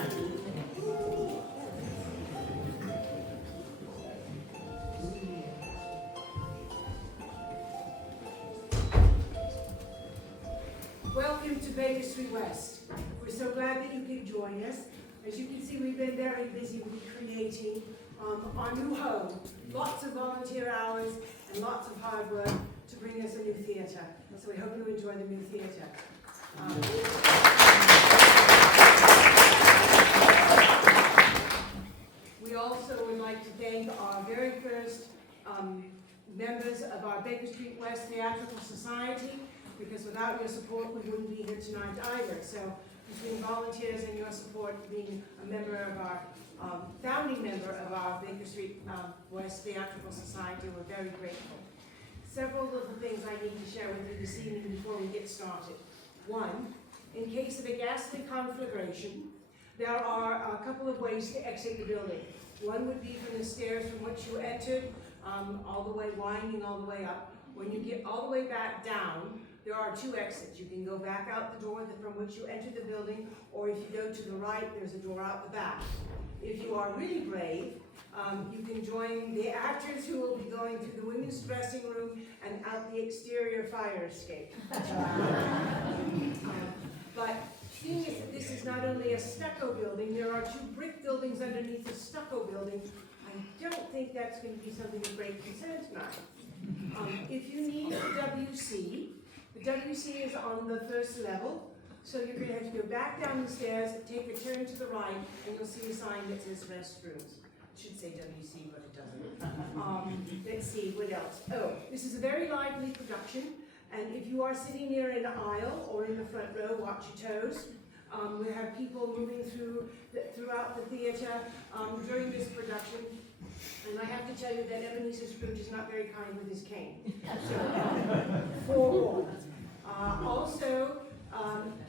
Welcome to Baker Street West. We're so glad that you could join us. As you can see, we've been very busy recreating our new home. Lots of volunteer hours and lots of hard work to bring us a new theatre. So we hope you enjoy the new theatre. We also would like to thank our very first members of our Baker Street West Theatrical Society, because without your support, we wouldn't be here tonight either. So between volunteers and your support, being a member of our, founding member of our Baker Street West Theatrical Society, we're very grateful. Several little things I need to share with you this evening before we get started. One, in case of a ghastly conflagration, there are a couple of ways to exit the building. One would be from the stairs from which you entered, all the way, winding all the way up. When you get all the way back down, there are two exits. You can go back out the door from which you entered the building, or if you go to the right, there's a door out the back. If you are really brave, you can join the actors who will be going through the women's dressing room and out the exterior fire escape. But seeing as that this is not only a stucco building, there are two brick buildings underneath the stucco building. I don't think that's going to be something of great concern tonight. If you need the WC is on the first level, so you're going to have to go back down the stairs, take a turn to the right, and you'll see a sign that says restrooms. It should say WC, but it doesn't. Let's see, what else? Oh, this is a very lively production, and if you are sitting near an aisle or in the front row, watch your toes. We have people moving throughout the theater during this production. And I have to tell you that Ebenezer Scrooge is not very kind with his cane. So, forewarned. Also,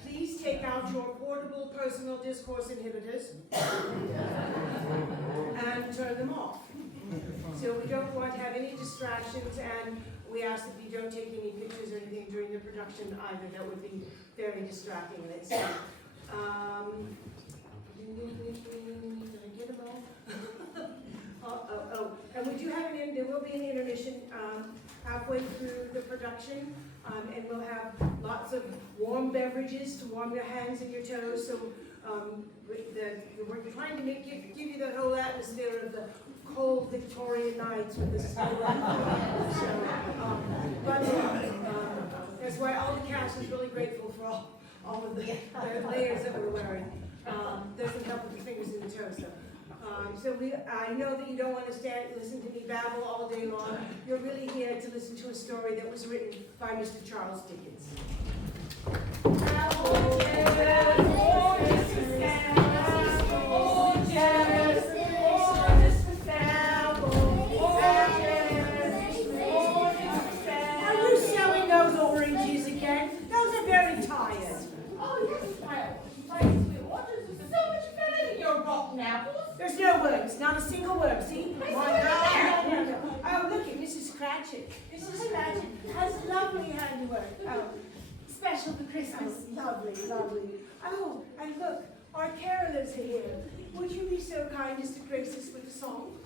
please take out your portable personal discourse inhibitors and turn them off. So we don't want to have any distractions, and we ask that you don't take any pictures or anything during the production either. That would be very distracting. Let's see. Did I get them all? And we do have there will be an intermission halfway through the production, and we'll have lots of warm beverages to warm your hands and your toes. So we're trying to give you the whole atmosphere of the cold Victorian nights with the snow. That's why all the cast is really grateful for all of the layers that we're wearing. Doesn't help with the fingers and the toes, though. I know that you don't want to stand and listen to me babble all day long. You're really here to listen to a story that was written by Mr. Charles Dickens. Are you selling those oranges again? Those are very tired. Oh, yes, my sweet oranges are so much better than your rotten apples. There's no worms, not a single worm. See? No. Oh, look at Mrs. Cratchit. Mrs. Cratchit has lovely handiwork. Oh, special for Christmas. Lovely, lovely. Oh, and look, our carolers are here. Would you be so kind as to grace us with a song?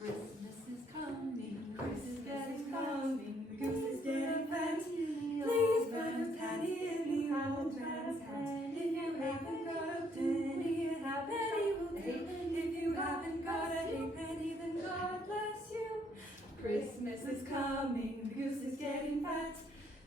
Christmas is coming, Christmas is coming, the goose is dead and fancy. Please put a penny in the old man's hand. If you haven't got a penny, a halfpenny will do. If you haven't got a halfpenny, then God bless you. Christmas is coming, the goose is getting fat.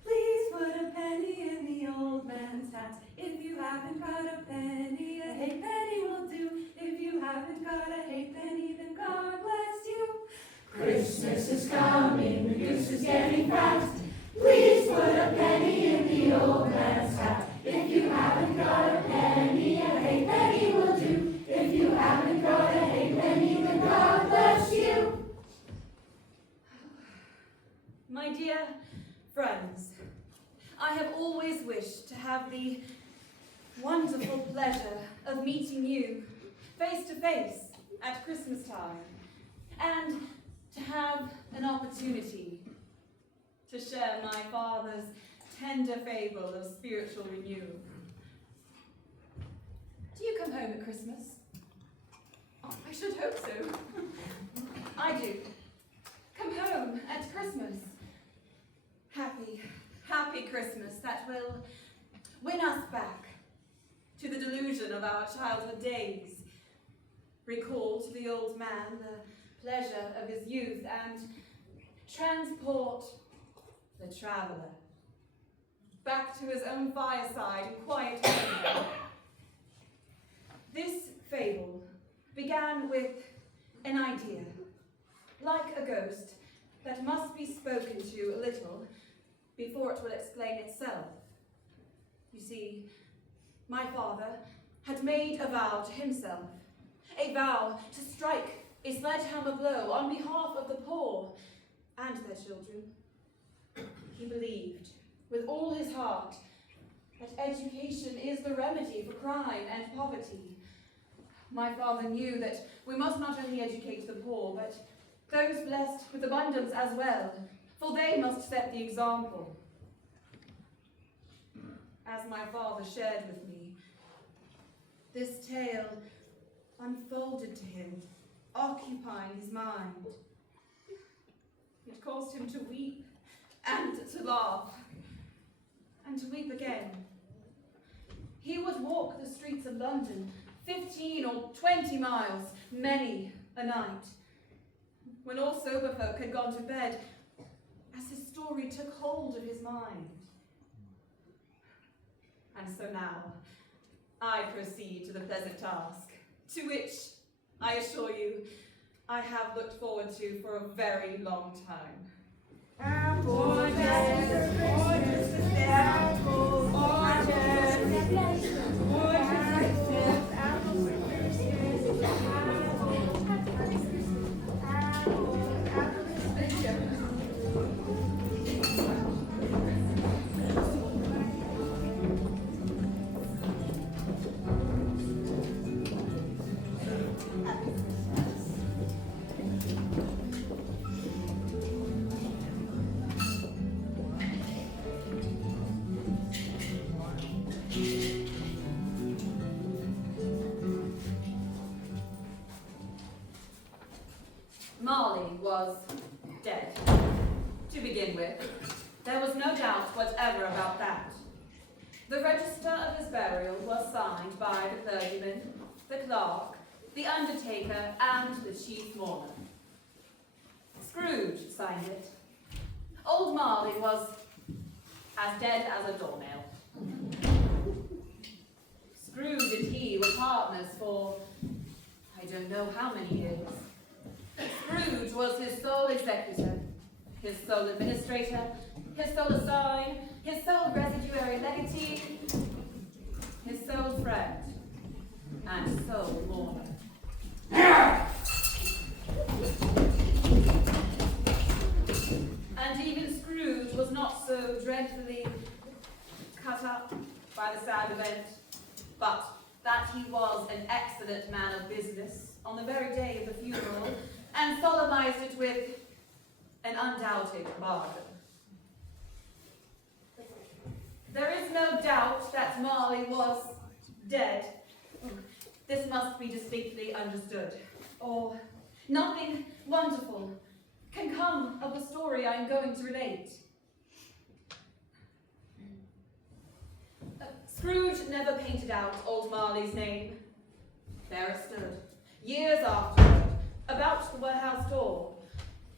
Please put a penny in the old man's hat. If you haven't got a penny, a halfpenny will do. If you haven't got a halfpenny, then God bless you. Christmas is coming, the goose is getting fat. Please put a penny in the old man's hat. If you haven't got a penny, a halfpenny will do. If you haven't got a halfpenny, then God bless you. My dear friends, I have always wished to have the wonderful pleasure of meeting you face to face at Christmas time, and to have an opportunity to share my father's tender fable of spiritual renewal. come home at Christmas? Oh, I should hope so. I do. Come home at Christmas. Happy, happy Christmas that will win us back to the delusion of our childhood days. Recall to the old man the pleasure of his youth and transport the traveller back to his own fireside and quiet home. This fable began with an idea, like a ghost, that must be spoken to a little before it will explain itself. You see, my father had made a vow to himself, a vow to strike a sledgehammer blow on behalf of the poor and their children. He believed with all his heart that education is the remedy for crime and poverty. My father knew that we must not only educate the poor, but those blessed with abundance as well, for they must set the example. As my father shared with me, this tale unfolded to him, occupying his mind. It caused him to weep and to laugh, and to weep again. He would walk the streets of London 15 or 20 miles, many a night, when all sober folk had gone to bed, as his story took hold of his mind. And so now, I proceed to the pleasant task, to which, I assure you, I have looked forward to for a very long time. Oranges, oranges, apples, oranges, oranges, apples, Marley was dead. To begin with, there was no doubt whatever about that. The register of his burial was signed by the clergyman, the clerk, the undertaker, and the chief mourner. Scrooge signed it. Old Marley was as dead as a doornail. Scrooge and he were partners for I don't know how many years. Scrooge was his sole executor, his sole administrator, his sole assign, his sole residuary legatee, his sole friend, and sole mourner. And even Scrooge was not so dreadfully cut up by the sad event, but that he was an excellent man of business on the very day of the funeral, and solemnized it with an undoubted bargain. There is no doubt that Marley was dead. This must be distinctly understood, or nothing wonderful can come of the story I am going to relate. Scrooge never painted out old Marley's name. There it stood, years afterward, about the warehouse door.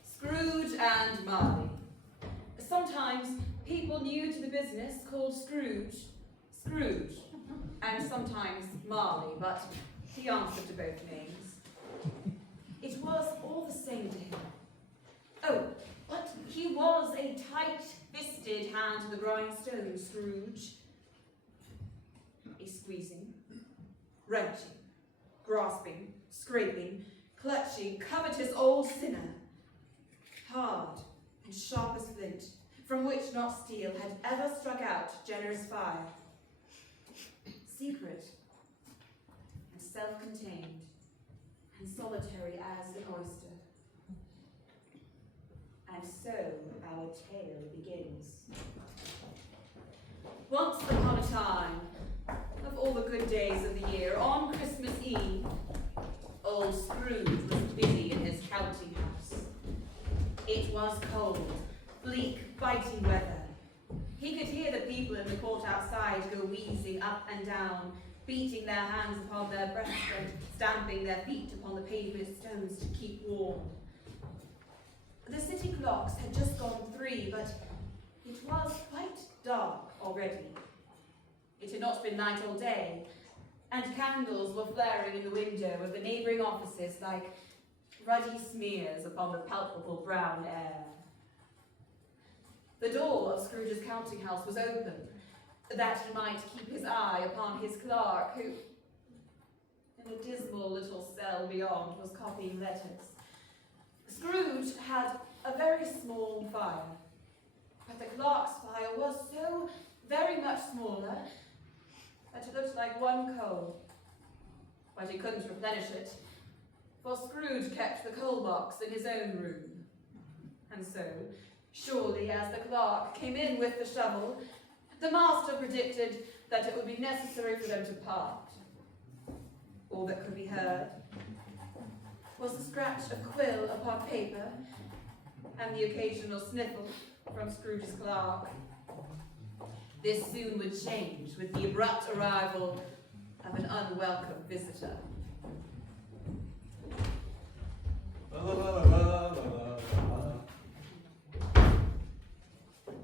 Scrooge and Marley. Sometimes people new to the business called Scrooge, Scrooge, and sometimes Marley, but he answered to both names. It was all the same to him. Oh, but he was a tight-fisted hand to the grindstone, Scrooge. A squeezing, wrenching, grasping, scraping, clutching, covetous old sinner, hard and sharp as flint, from which not steel had ever struck out generous fire. Secret and self-contained and solitary as an oyster. And so our tale begins. Once upon a time, of all the good days of the year, on Christmas was cold, bleak, biting weather. He could hear the people in the court outside go wheezing up and down, beating their hands upon their breasts and stamping their feet upon the pavement stones to keep warm. The city clocks had just gone 3, but it was quite dark already. It had not been night all day, and candles were flaring in the window of the neighbouring offices like ruddy smears upon the palpable brown air. The door of Scrooge's counting house was open, that he might keep his eye upon his clerk, who, in a dismal little cell beyond, was copying letters. Scrooge had a very small fire, but the clerk's fire was so very much smaller that it looked like one coal. But he couldn't replenish it, for Scrooge kept the coal box in his own room. And so, surely as the clerk came in with the shovel, the master predicted that it would be necessary for them to part. All that could be heard was the scratch of quill upon paper and the occasional sniffle from Scrooge's clerk. This soon would change with the abrupt arrival of an unwelcome visitor.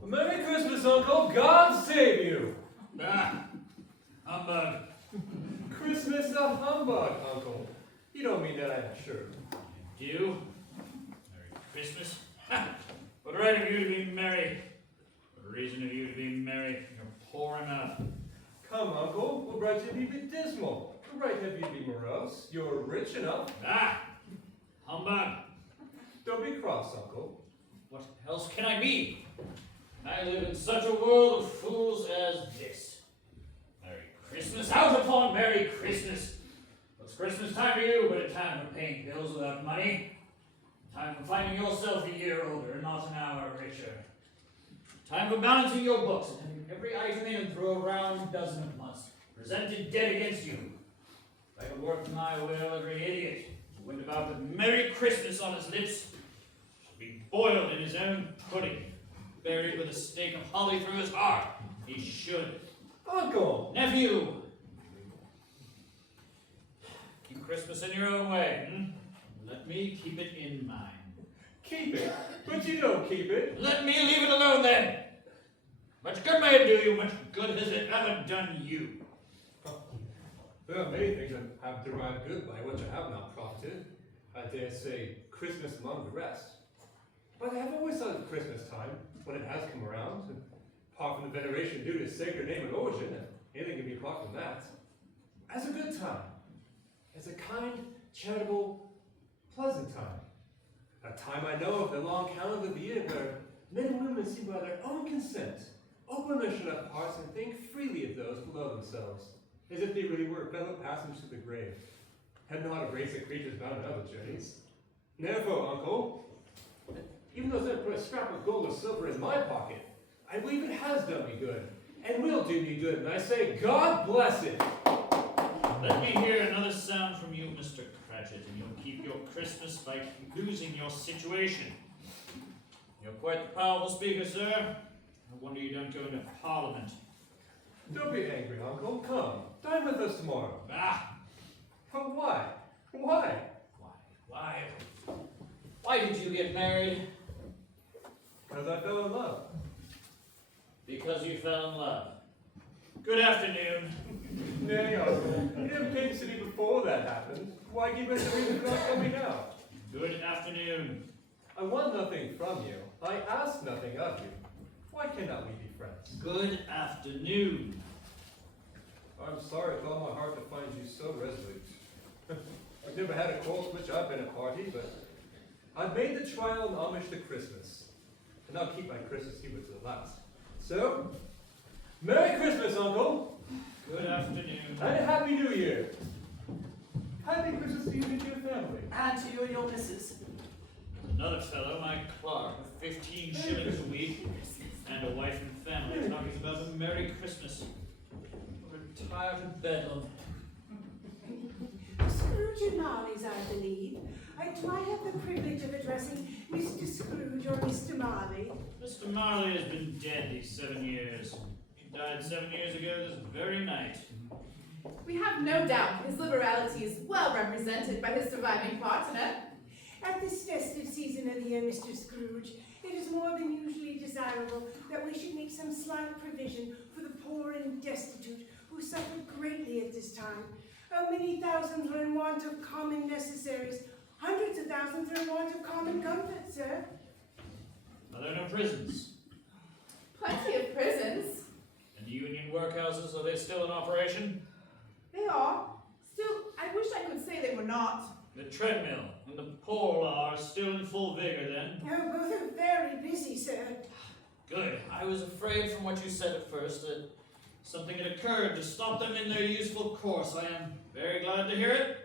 Merry Christmas, Uncle! God save you! Ah, humbug. Christmas a humbug, Uncle. You don't mean that, I'm sure. Do you? Merry Christmas? Ha! What right have you to be merry? What reason have you to be merry? You're poor enough. Come, Uncle. What right have you to be dismal? What right have you to be morose? You're rich enough. Ah! Humbug. Don't be cross, Uncle. What else can I be? I live in such a world of fools as this. Merry Christmas, out upon Merry Christmas. What's Christmas time to you but a time for paying bills without money? Time for finding yourself a year older and not an hour richer. Time for balancing your books and having every item in and throw a round dozen at once, presented dead against you. If I could work my will, every idiot who went about with Merry Christmas on his lips should be boiled in his own pudding, buried with a stake of holly through his heart. He should. Uncle! Nephew! Keep Christmas in your own way, Let me keep it in mine. Keep it, but you don't keep it. Let me leave it alone then! Much good may it do you, much good has it ever done you. There are many things that have derived good by which I have not profited. I dare say Christmas among the rest. But I have always thought of Christmas time, when it has come around, and apart from the veneration due to its sacred name and origin, anything can be apart from that, as a good time, as a kind, charitable, pleasant time. A time I know of the long calendar of the year where men and women seem by their own consent, open their shut up hearts and think freely of those below themselves, as if they really were fellow passengers to the grave, had not a race of creatures bound on other journeys. Therefore, Uncle, even though there's a scrap of gold or silver in my pocket, I believe it has done me good, and will do me good, and I say, God bless it! Let me hear another sound from you, Mr. Cratchit, and you'll keep your Christmas by losing your situation. You're quite the powerful speaker, sir. I wonder you don't go into Parliament. Don't be angry, Uncle. Come, dine with us tomorrow. Ah! But why? Why? Why? Why did you get married? Because I fell in love. Because you fell in love. Good afternoon. Nay, Uncle, you never came to city before that happened. Why give us a reason for not coming now? Good afternoon. I want nothing from you. I ask nothing of you. Why cannot we be friends? Good afternoon. I'm sorry with all my heart to find you so resolute. I've never had a quarrel to which I've been a party, but I've made the trial in homage to Christmas. And I'll keep my Christmas humor to the last. So, Merry Christmas, Uncle! Good afternoon. And a Happy New Year! Happy Christmas to you and your family. And to you and your missus. Another fellow, my clerk, with 15 shillings a week, and a wife and family, talking about a Merry Christmas. Retire to Bedlam. Scrooge and Marley's, I believe. Do I have the privilege of addressing Mr. Scrooge or Mr. Marley? Mr. Marley has been dead these 7 years. He died 7 years ago this very night. We have no doubt his liberality is well represented by his surviving partner. At this festive season of the year, Mr. Scrooge, it is more than usually desirable that we should make some slight provision for the poor and destitute who suffer greatly at this time. Oh, many thousands are in want of common necessaries. Hundreds of thousands are in want of common comfort, sir. Are there no prisons? Plenty of prisons. And the union workhouses, are they still in operation? They are. Still, I wish I could say they were not. The treadmill and the poor law are still in full vigor then? Oh, both are very busy, sir. Good. I was afraid from what you said at first that something had occurred to stop them in their useful course. I am very glad to hear it.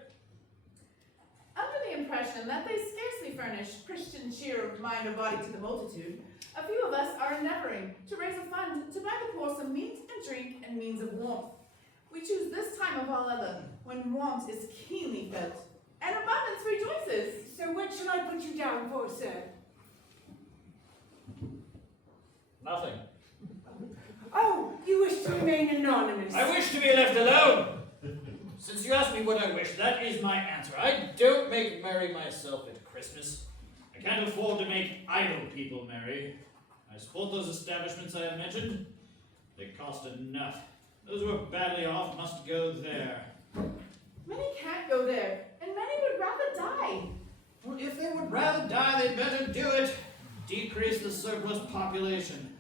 Under the impression that they scarcely furnish Christian cheer of mind or body to the multitude, a few of us are endeavoring to raise a fund to buy the poor some meat and drink and means of warmth. We choose this time of all other, when want is keenly felt, and abundance rejoices. So what shall I put you down for, sir? Nothing. Oh, you wish to remain anonymous. I wish to be left alone. Since you asked me what I wish, that is my answer. I don't make merry myself at Christmas. I can't afford to make idle people merry. I support those establishments I have mentioned. They cost enough. Those who are badly off must go there. Many can't go there, and many would rather die. Well, if they would rather die, they'd better do it. Decrease the surplus population.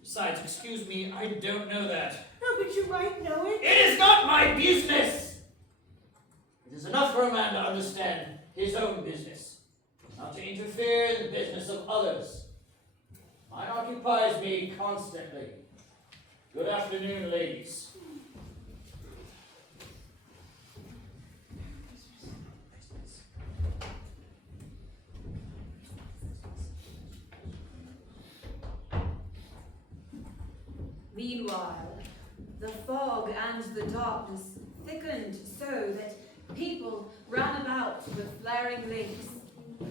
Besides, excuse me, I don't know that. Oh, but you might know it. It is not my business! It is enough for a man to understand his own business, not to interfere in the business of others. Mine occupies me constantly. Good afternoon, ladies. Meanwhile, the fog and the darkness thickened so that people ran about with flaring lamps,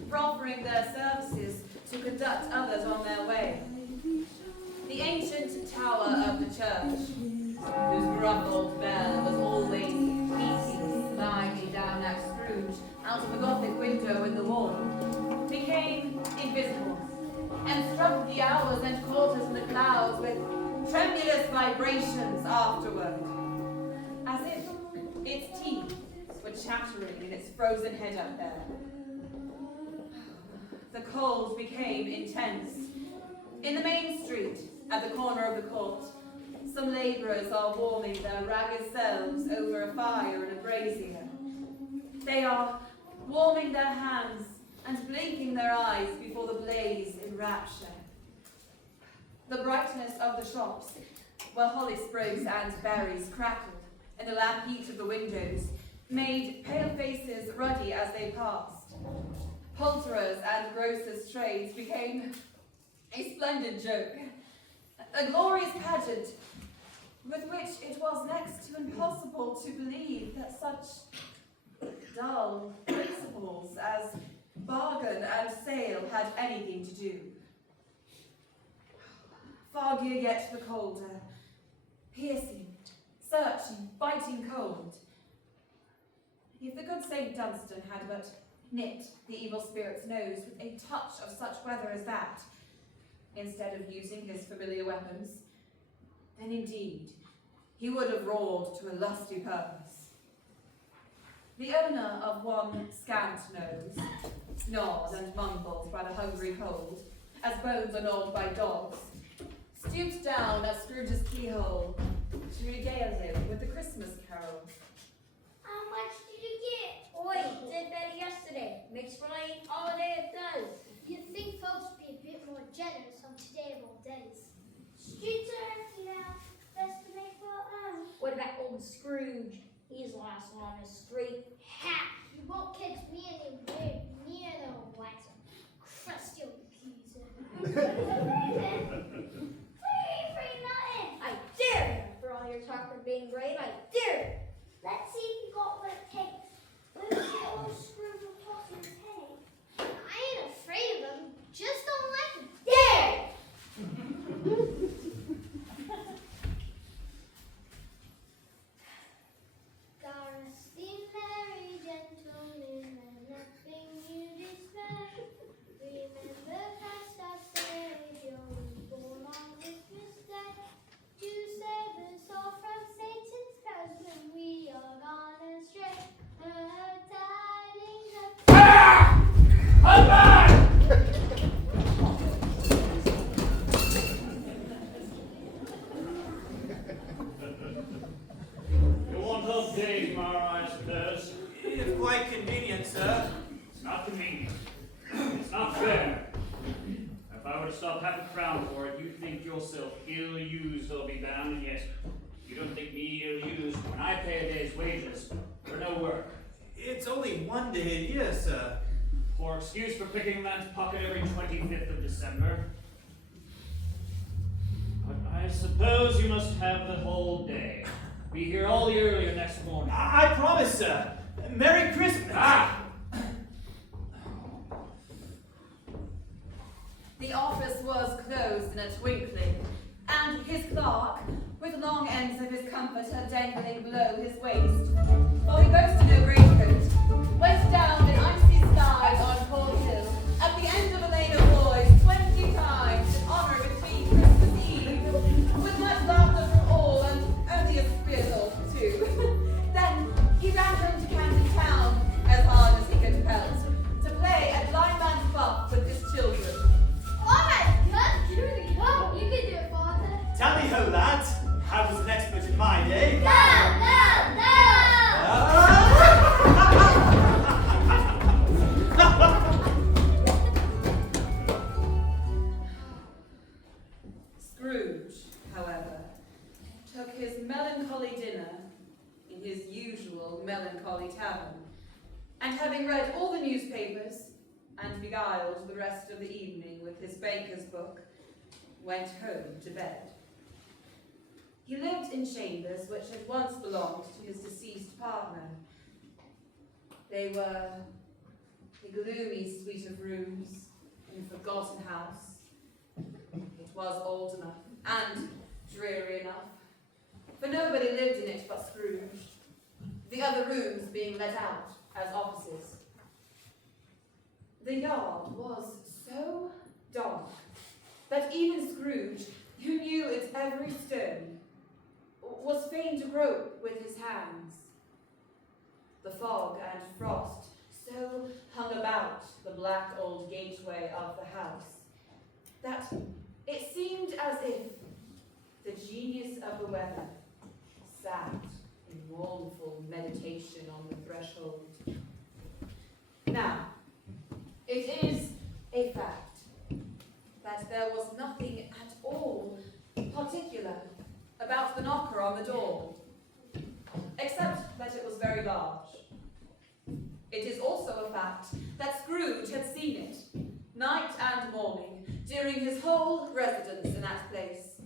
proffering their services to conduct others on their way. The ancient tower of the church, whose gruff old bell was always beating slyly down at Scrooge out of a Gothic window in the wall, became invisible and struck the hours and quarters in the clouds with tremulous vibrations afterward, as if its teeth were chattering in its frozen head up there. The cold became intense. In the main street, at the corner of the court, some labourers are warming their ragged selves over a fire in a brazier. They are warming their hands and blinking their eyes before the blaze in rapture. The brightness of the shops, where holly sprigs and berries crackled in the lamp heat of the windows, made pale faces ruddy as they passed. Poulterers' and grocers' trades became a splendid joke, a glorious pageant with which it was next to impossible to believe that such dull principles as bargain and sale had anything to do. Foggier yet the colder, piercing, searching, biting cold. If the good St. Dunstan had but nipped the evil spirit's nose with a touch of such weather as that, instead of using his familiar weapons, then indeed he would have roared to a lusty purpose. The owner of one scant nose, gnawed and mumbled by the hungry cold, as bones are gnawed by dogs, stooped down at Scrooge's keyhole to regale him with the Christmas carol. How much did you get? Oi, did better yesterday. Makes for late holiday it does. You'd think folks would be a bit more generous on today of all days. Streets are empty now. Best to make for What about old Scrooge? He's the last one on the street. Ha! You won't catch me anywhere near the wax. Crusty old geezer. I dare you! For all your talk of being brave, I dare you! Let's see if you got what it takes. Let's see old Scrooge will toss his head. tomorrow, I suppose. If quite convenient, sir. It's not convenient. It's not fair. If I were to stop half a crown for it, you think yourself ill-used, I'll be bound, and yet you don't think me ill-used when I pay a day's wages for no work. It's only 1 day a year, sir. Poor excuse for picking a man's pocket every 25th of December. But I suppose you must have the whole day. Be here all the earlier next morning. I promise, sir. Merry Christmas. Ah! The office was closed in a twinkling, and his clerk, with long ends of his comforter dangling below his waist, while he boasted no greatcoat, went down in icy skies on Cold Hill, at the end of a lane of boys, 20 times in honor between Christmas Eve, with much laughter from all, and only a squeal too. Then he ran home to Camden Town, as hard as he could pelt, to play at blind man's buff with his children. Alright, cut. You really go. You can do it, Father. Tell me how, lad. I was an expert in my day. No! Scrooge, however, took his melancholy dinner in his usual melancholy tavern, and having read all the newspapers and beguiled the rest of the evening with his banker's book, went home to bed. He lived in chambers which had once belonged to his deceased partner. They were a gloomy suite of rooms in a forgotten house. It was old enough and dreary enough, for nobody lived in it but Scrooge, the other rooms being let out as offices. The yard was so dark that even Scrooge, who knew its every stone, was fain to grope with his hands. The fog and frost so hung about the black old gateway of the house that it seemed as if the genius of the weather sat in mournful meditation on the threshold. Now, it is a fact that there was nothing at all particular about the knocker on the door, except that it was very large. It is also a fact that Scrooge had seen it, night and morning, during his whole residence in that place.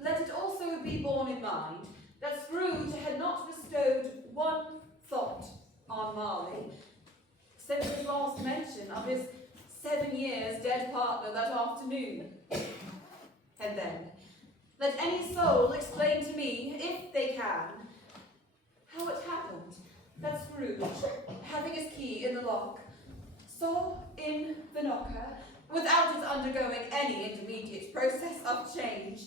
Let it also be borne in mind that Scrooge had not bestowed one thought on Marley since his last mention of his 7 years dead partner that afternoon. And then, let any soul explain to me, if they can, how it happened that Scrooge, having his key in the lock, saw in the knocker, without its undergoing any intermediate process of change,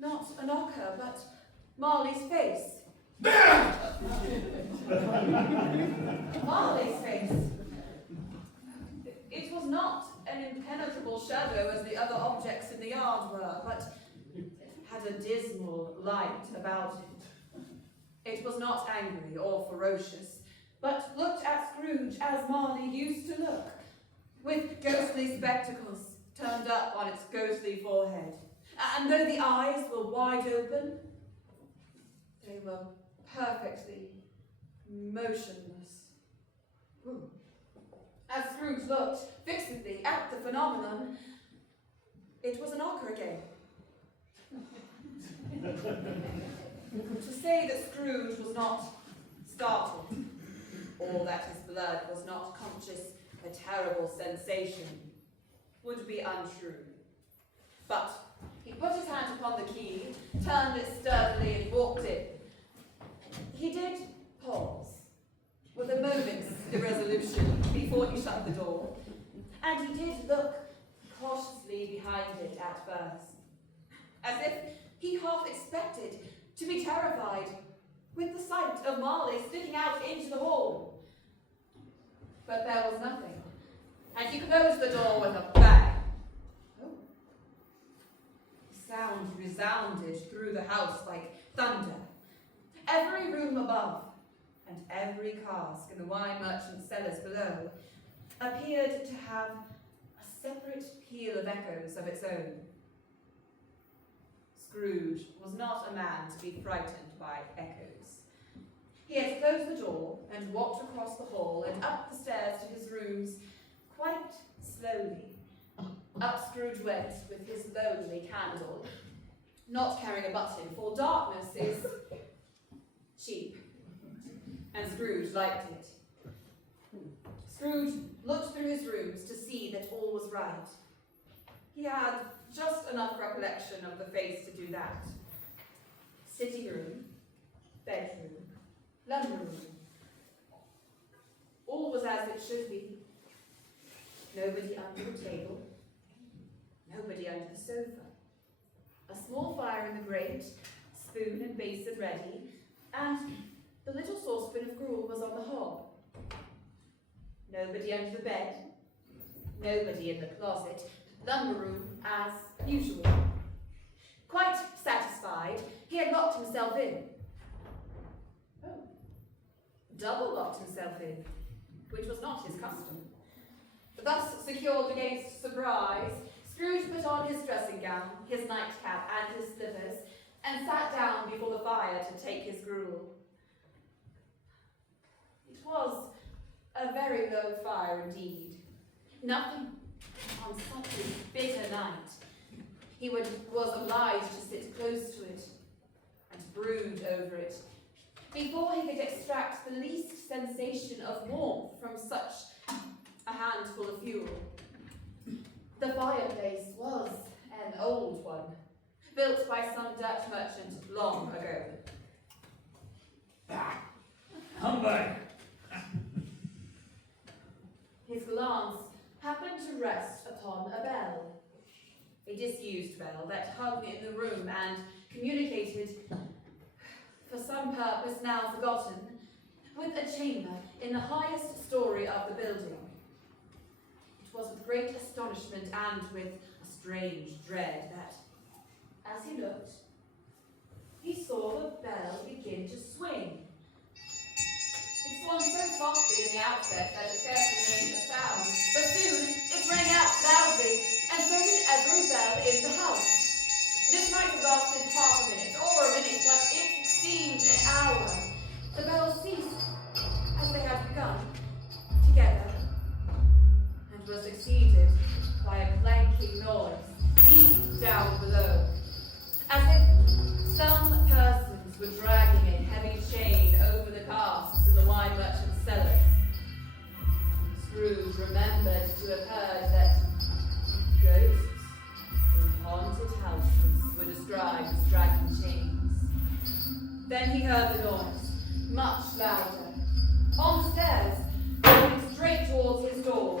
not a knocker, but Marley's face. Marley's face. It was not an impenetrable shadow as the other objects in the yard were, but it had a dismal light about it. It was not angry or ferocious, but looked at Scrooge as Marley used to look, with ghostly spectacles turned up on its ghostly forehead. And though the eyes were wide open, they were perfectly motionless. As Scrooge looked fixedly at the phenomenon, it was a knocker again. To say that Scrooge was not startled, or that his blood was not conscious of a terrible sensation, would be untrue. But he put his hand upon the key, turned it sturdily, and walked in. He did pause, with a moment's irresolution, before he shut the door, and he did look cautiously behind it at first, as if he half expected to be terrified with the sight of Marley sticking out into the hall. But there was nothing, and he closed the door with a bang. Oh. The sound resounded through the house like thunder, every room above, and every cask in the wine merchant's cellars below appeared to have a separate peal of echoes of its own. Scrooge was not a man to be frightened by echoes. He had closed the door and walked across the hall and up the stairs to his rooms quite slowly. Up Scrooge went with his lonely candle, not carrying a button, for darkness is cheap, and Scrooge liked it. Scrooge looked through his rooms to see that all was right. He had just enough recollection of the face to do that. Sitting room, bedroom, lumber room. All was as it should be. Nobody under the table, nobody under the sofa. A small fire in the grate, spoon and basin ready, and the little saucepan of gruel was on the hob. Nobody under the bed, nobody in the closet, lumber room as usual. Quite satisfied, he had locked himself in. Oh, double locked himself in, which was not his custom. Thus secured against surprise, Scrooge put on his dressing gown, his nightcap, and his slippers, and sat down before the fire to take his gruel. It was a very low fire indeed. Nothing on such a bitter night. He was obliged to sit close to it and brood over it before he could extract the least sensation of warmth from such a handful of fuel. The fireplace was an old one, built by some Dutch merchant long ago. Humbug! His glance happened to rest upon a bell, a disused bell that hung in the room and communicated, for some purpose now forgotten, with a chamber in the highest story of the building. It was with great astonishment and with a strange dread that, as he looked, he saw the bell begin to swing. It swung so softly in the outset that it scarcely made a sound, but soon it rang out loudly, and so did every bell in the house. This might have lasted half a minute or a minute, but it seemed an hour. The bells ceased as they had begun, together, and was succeeded by a clanking noise deep down below, as if some persons were dragging a heavy chain over the casks in the wine merchant's cellars. Scrooge remembered to have heard that ghosts in haunted houses were described as dragging chains. Then he heard the noise, much louder, on the stairs, going straight towards his door.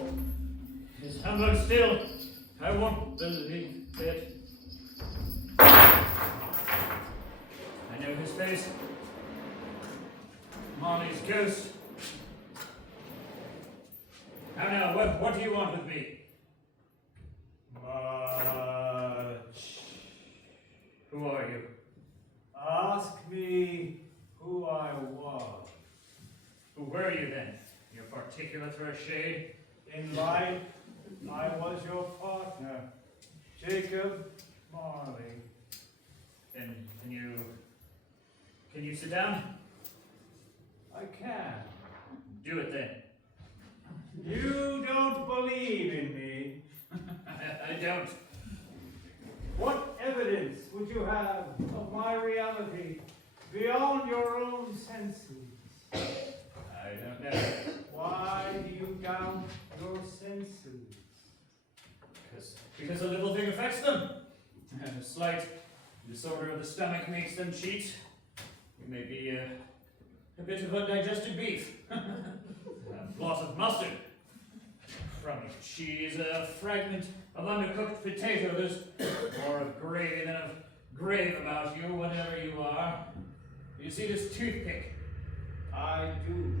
Is humbug still? I won't believe it. I know his face. Marley's ghost. Now, what do you want with me? Much. Who are you? Ask me who I was. Who were you then? Your particular for a shade? In life, I was your partner, Jacob Marley. Then can you sit down? I can. Do it then. You don't believe in me. I don't. What evidence would you have of my reality beyond your own senses? I don't know. Why do you doubt your senses? Because a little thing affects them. A slight disorder of the stomach makes them cheat. You may be a bit of undigested beef. A blot of mustard. Crummy cheese, a fragment of undercooked potato. There's more of gravy than of grave about you, whatever you are. Do you see this toothpick? I do.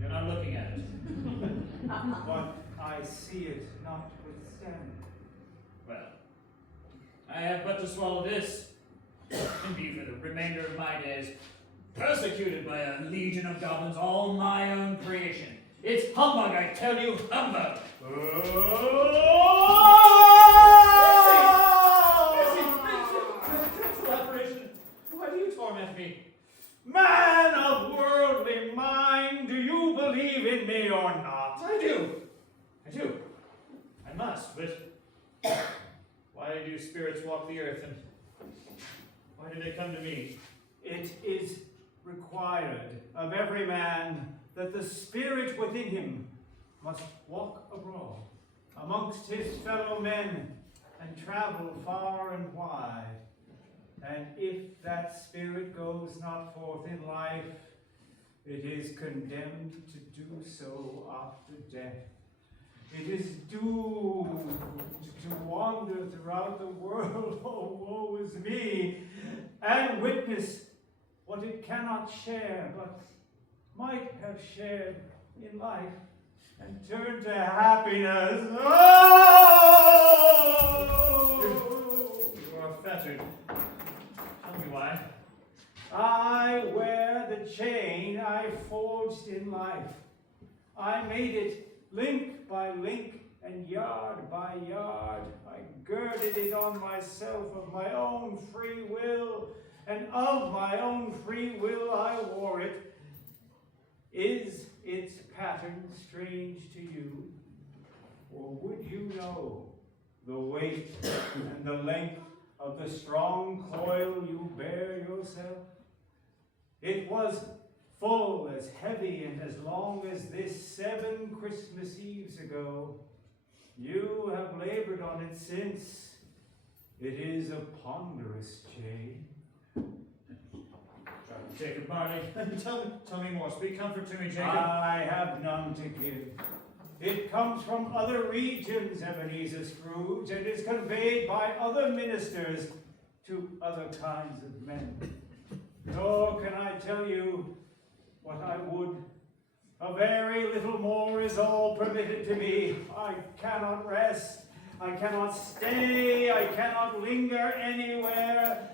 You're not looking at it. But I see it notwithstanding. Well, I have but to swallow this. and be for the remainder of my days persecuted by a legion of goblins, all my own creation. It's humbug, I tell you, humbug. Why do you torment me? Man of worldly mind, do you believe in me or not? I do. I must, but why do spirits walk the earth, and why do they come to me? It is required of every man that the spirit within him must walk abroad amongst his fellow men and travel far and wide. And if that spirit goes not forth in life, it is condemned to do so after death. It is doomed to wander throughout the world, oh woe is me, and witness what it cannot share, but might have shared in life, and turn to happiness. Oh! You are fettered. Tell me why. I wear the chain I forged in life. I made it link by link and yard by yard. I girded it on myself of my own free will, and of my own free will I wore it. Is its pattern strange to you? Or would you know the weight and the length of the strong coil you bear yourself? It was full as heavy and as long as this 7 Christmas Eves ago. You have labored on it since. It is a ponderous chain. Jacob Marley, tell me more. Speak comfort to me, Jacob. I have none to give. It comes from other regions, Ebenezer Scrooge, and is conveyed by other ministers to other kinds of men. Nor can I tell you what I would. A very little more is all permitted to me. I cannot rest. I cannot stay. I cannot linger anywhere.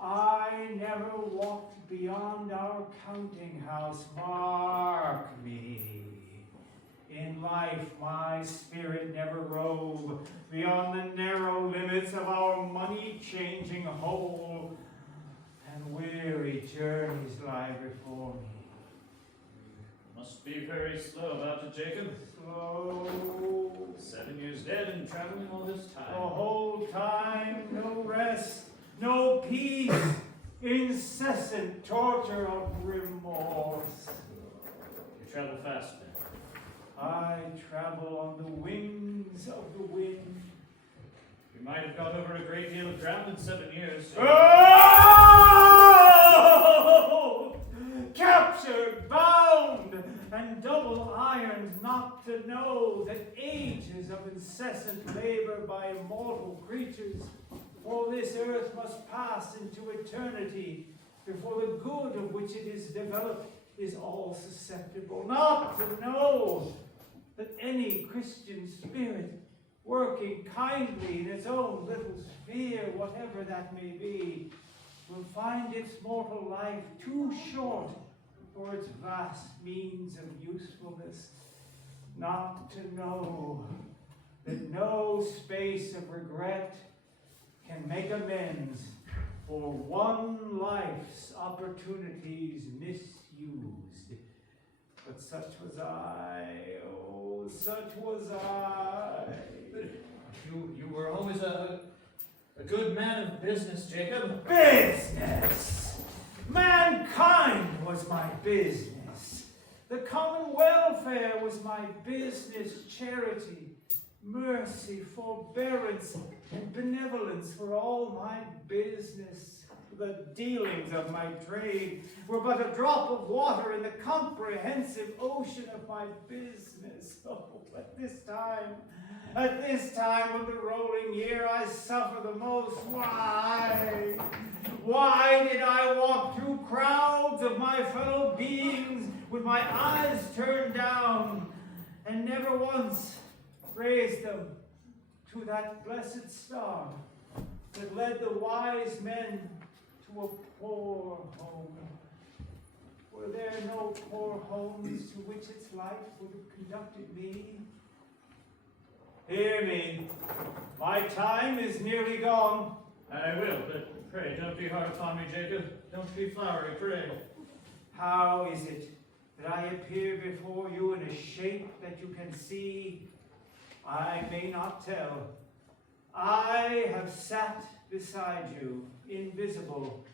I never walked beyond our counting house. Mark me. In life, my spirit never roved beyond the narrow limits of our money-changing hole, and weary journeys lie before me. Must be very slow about it, Jacob. Slow. 7 years dead and traveling all this The time. whole time, no rest, no peace, incessant torture of remorse. You travel fast, then. I travel on the wings of the wind. You might have got over a great deal of ground in 7 years. Oh! Captured, bound, and double ironed, not to know that ages of incessant labor by immortal creatures, for this earth must pass into eternity before the good of which it is developed is all susceptible. Not to know that any Christian spirit, working kindly in its own little sphere, whatever that may be, will find its mortal life too short for its vast means of usefulness. Not to know that no space of regret can make amends for one life's opportunities misused. But such was I, oh, such was I. You were always a good man of business, Jacob. Business! Mankind was my business. The common welfare was my business. Charity, mercy, forbearance, and benevolence were all my business. The dealings of my trade were but a drop of water in the comprehensive ocean of my business. Oh, at this time of the rolling year, I suffer the most. Why? Why did I walk through crowds of my fellow beings with my eyes turned down and never once raised them to that blessed star that led the wise men to a poor home. Were there no poor homes to which its light would have conducted me? Hear me. My time is nearly gone. I will, but pray don't be hard upon me, Jacob. Don't be flowery, pray. How is it that I appear before you in a shape that you can see? I may not tell. I have sat beside you, invisible,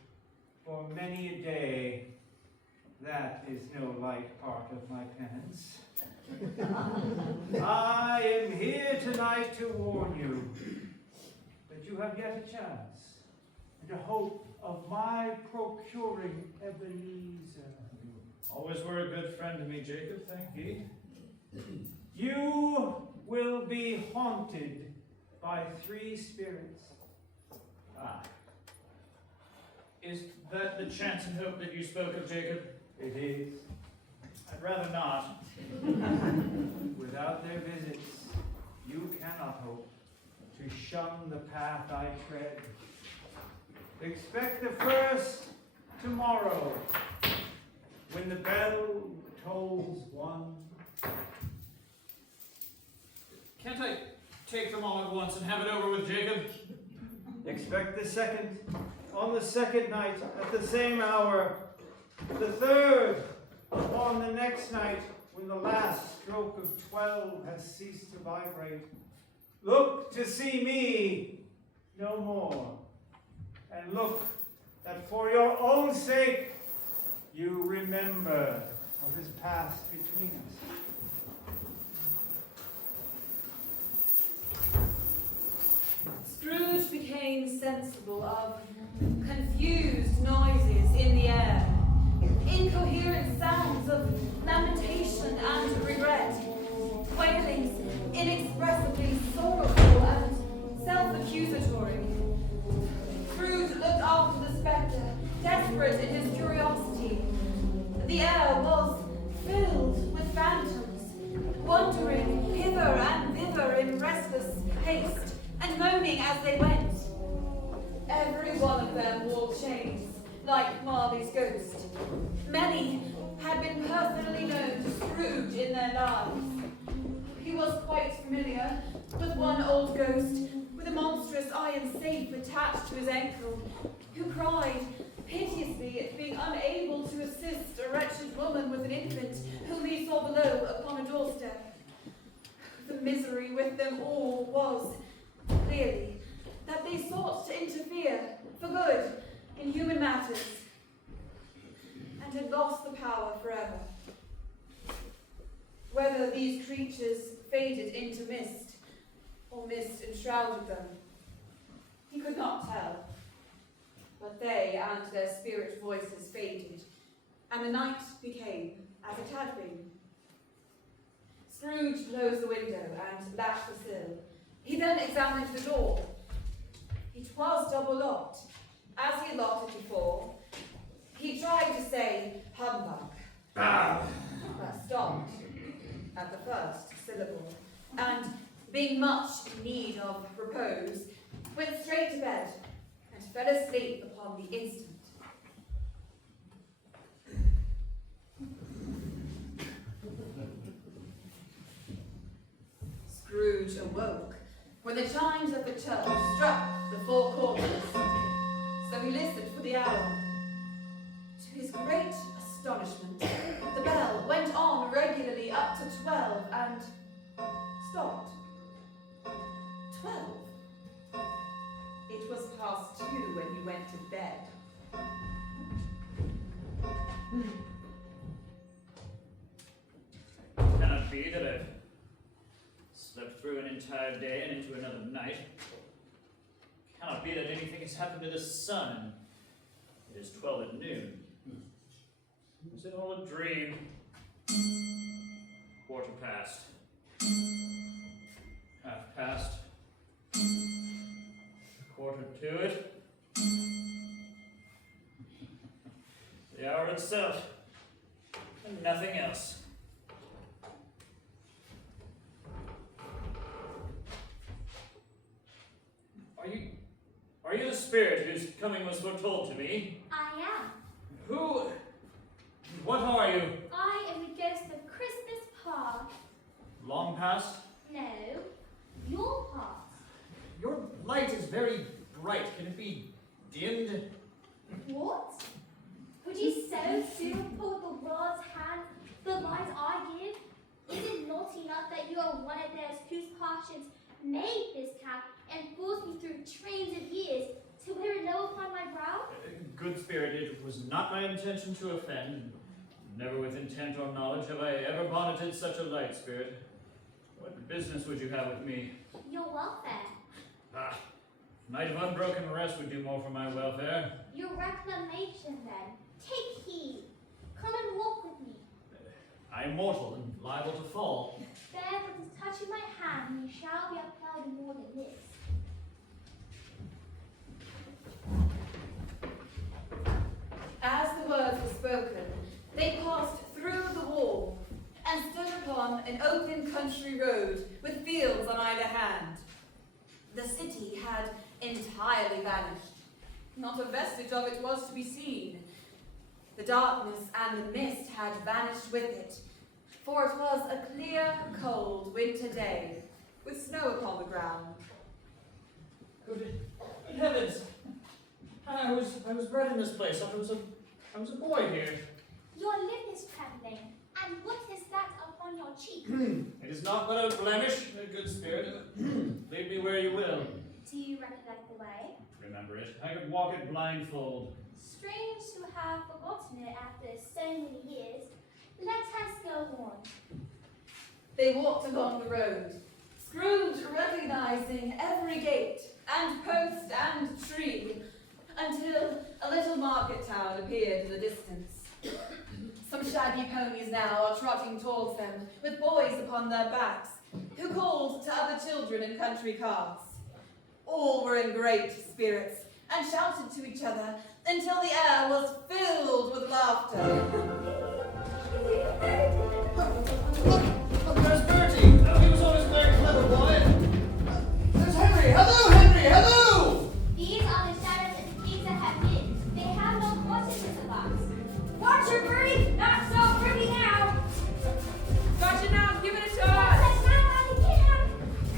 for many a day. That is no light part of my penance. I am here tonight to warn you that you have yet a chance and a hope of my procuring Ebenezer. Always were a good friend to me, Jacob, thank ye. You will be haunted by 3 spirits. Ah. Is that the chance and hope that you spoke of, Jacob? It is. I'd rather not. Without their visits, you cannot hope to shun the path I tread. Expect the first tomorrow, when the bell tolls 1. Can't I take them all at once and have it over with, Jacob? Expect the second, on the second night, at the same hour. The third, upon the next night, when the last stroke of 12 has ceased to vibrate. Look to see me no more, and look that for your own sake you remember what has passed between us. Scrooge became sensible of confused noises in the air, incoherent sounds of lamentation and regret, wailings inexpressibly sorrowful and self-accusatory. Scrooge looked after the spectre, desperate in his curiosity. The air was filled with phantoms, wandering hither and thither in restless haste, and moaning as they went. Every one of them wore chains, like Marley's ghost. Many had been personally known to Scrooge in their lives. He was quite familiar with one old ghost with a monstrous iron safe attached to his ankle, who cried piteously at being unable to assist a wretched woman with an infant whom he saw below upon a doorstep. The misery with them all was, clearly, that they sought to interfere for good in human matters, and had lost the power forever. Whether these creatures faded into mist, or mist enshrouded them, he could not tell. But they and their spirit voices faded, and the night became as it had been. Scrooge closed the window and latched the sill. He then examined the door. It was double locked, as he had locked it before. He tried to say humbug, but stopped at the first syllable, and, being much in need of repose, went straight to bed and fell asleep upon the instant. Scrooge awoke when the chimes of the church struck the 4 quarters, so he listened for the hour. To his great astonishment, the bell went on regularly up to 12 and stopped. 12? It was past 2 when he went to bed. Cannot be that I've slept through an entire day and into another night. Cannot be that anything has happened to the sun. It is 12 at noon. Was it all a dream? 1/4 past. 1/2 past. 1/4 to it. The hour itself. And nothing else. Are you the spirit whose coming was foretold to me? I am. Who? What are you? I am the ghost of Christmas past. Long past? No, your past. Your light is very bright. Can it be dimmed? What? Would you so soon pull the world's hand, the light I give? Is it not enough that you are one of those whose passions made this cap and forced me through trains of years to wear a low upon my brow? Good spirit, it was not my intention to offend. Never with intent or knowledge have I ever bonneted such a light spirit. What business would you have with me? Your welfare. Ah, night of unbroken rest would do more for my welfare. Your reclamation, then. Take heed. Come and walk with me. I am mortal and liable to fall. Bear with the touch of my hand, and you shall be upheld in more than this. As the words were spoken, they passed through the wall and stood upon an open country road with fields on either hand. The city had entirely vanished. Not a vestige of it was to be seen. The darkness and the mist had vanished with it, for it was a clear, cold winter day, with snow upon the ground. Good heavens! I was bred in this place. I was a boy here. Your lip is trembling, and what is that upon your cheek? It is not but a blemish, a good spirit. Lead me where you will. Do you recollect the way? Remember it. I could walk it blindfold. Strange to have forgotten it after so many years. Let us go on. They walked along the road, Scrooge recognizing every gate and post and tree, until a little market town appeared in the distance. Some shaggy ponies now are trotting towards them, with boys upon their backs, who called to other children in country carts. All were in great spirits, and shouted to each other until the air was filled with laughter. Look, there's Bertie. Oh, he was always a very clever boy. There's Henry. Hello, Henry. Hello. These are the shadows and things that have been. They have no consciousness of us. Watch your birdie, not so pretty now. Gotcha now, give it a Come shot!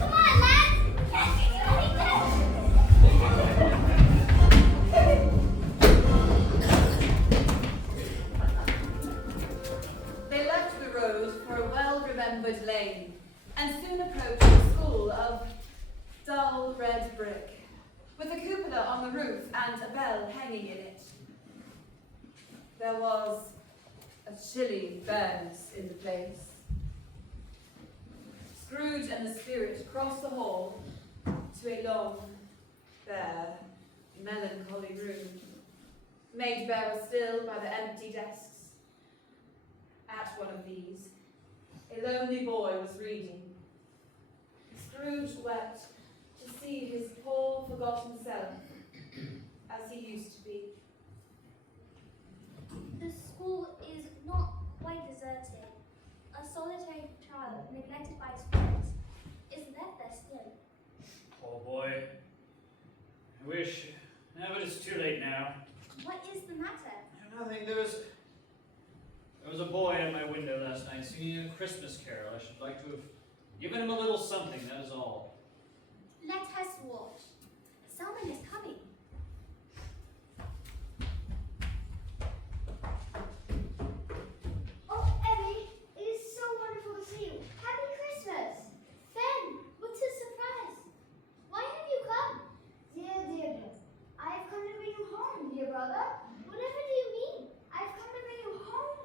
on, lads! Can't we do anything? They left the road for a well-remembered lane, and soon approached a school of dull red brick, with a cupola on the roof and a bell hanging in it. There was a chilly fairness in the place. Scrooge and the spirit crossed the hall to a long, bare, melancholy room, made barer still by the empty desks. At one of these, a lonely boy was reading. Scrooge wept to see his poor, forgotten self as he used to be. The school is not quite deserted. A solitary child, neglected by his parents, is left there still. Oh boy. I wish. No, but it's too late now. What is the matter? Nothing. There was a boy at my window last night singing a Christmas carol. I should like to have given him a little something, that is all. Let us watch. Someone is coming. Oh, Emmy, it is so wonderful to see you. Happy Christmas! Ben, what a surprise! Why have you come? Dear, I have come to bring you home, dear brother. Whatever do you mean? I've come to bring you home.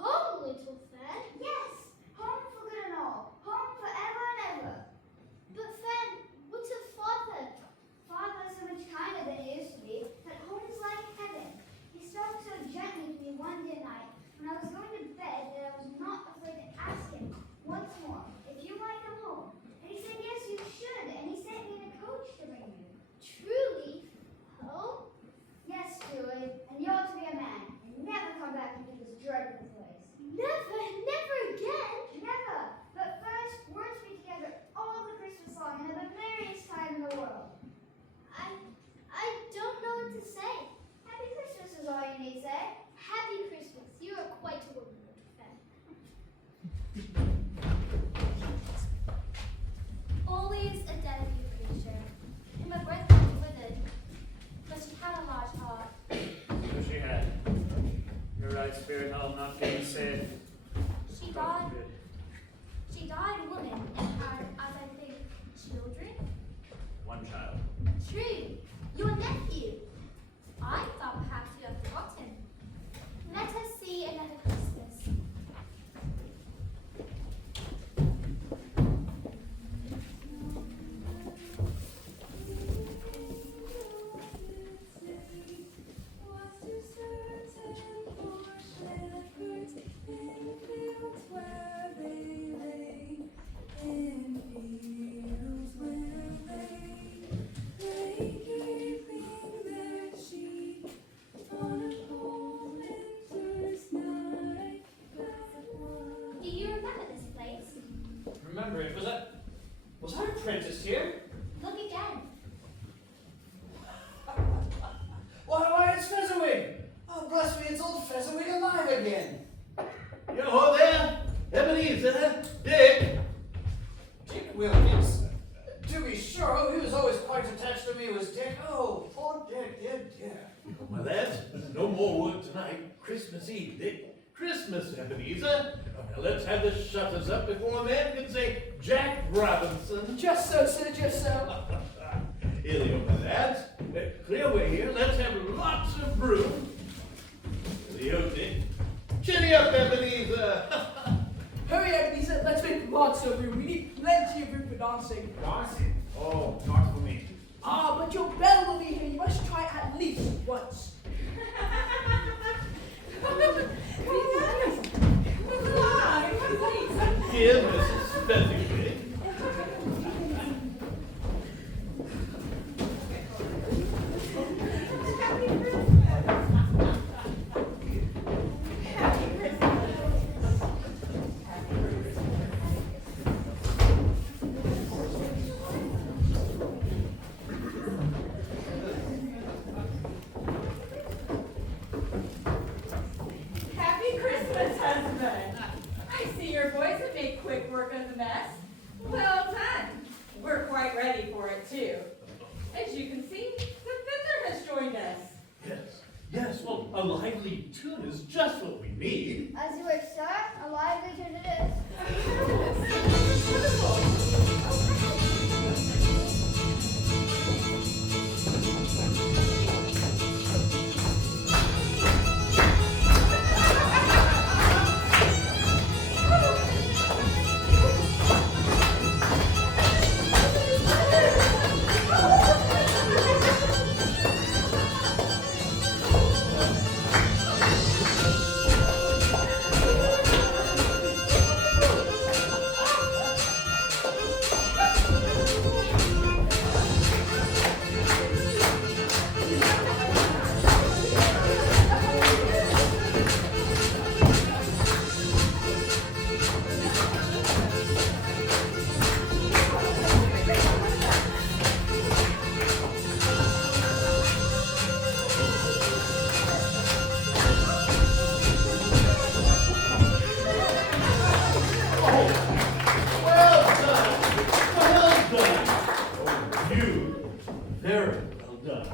Home, little Fen? Yes, home for good and all. Home forever and ever. But Fen, what of father? bright spirit, I'll not gainsay. She died a woman and had, as I think, children? One child. True, your nephew. I thought perhaps you had forgotten. Let us see another Christmas. Do you remember this place? Remember it, was I apprenticed here? Look again. Why, it's Featherwing! Oh, bless me, it's old Featherwing alive again! Yo there, Ebenezer, Dick. Dick Wilkins. To be sure, he was always quite attached to me, was Dick. Oh, poor Dick, dear. My lads, no more work tonight. Christmas Eve, Dick. Christmas, Ebenezer. Now let's have the shutters up before a man can say Jack Robinson. Just so, sir, just so. Here they are, my lads. Clear away here. Let's have lots of broom. Here they are, Dick. Chinny up, Ebenezer. Hurry, Ebenezer, let's make lots of room. We need plenty of room for dancing. Dancing? Oh, not for me. Ah, but your bell will be here. You must try at least once. Here, Mrs. Featherwing. Happy Christmas, husband. I see your boys have made quick work of the mess. Well done. We're quite ready for it, too. As you can see, the fiddler has joined us. Yes, well, a lively tune is just what we need. As you wish, sir. A lively tune it is. Very well done.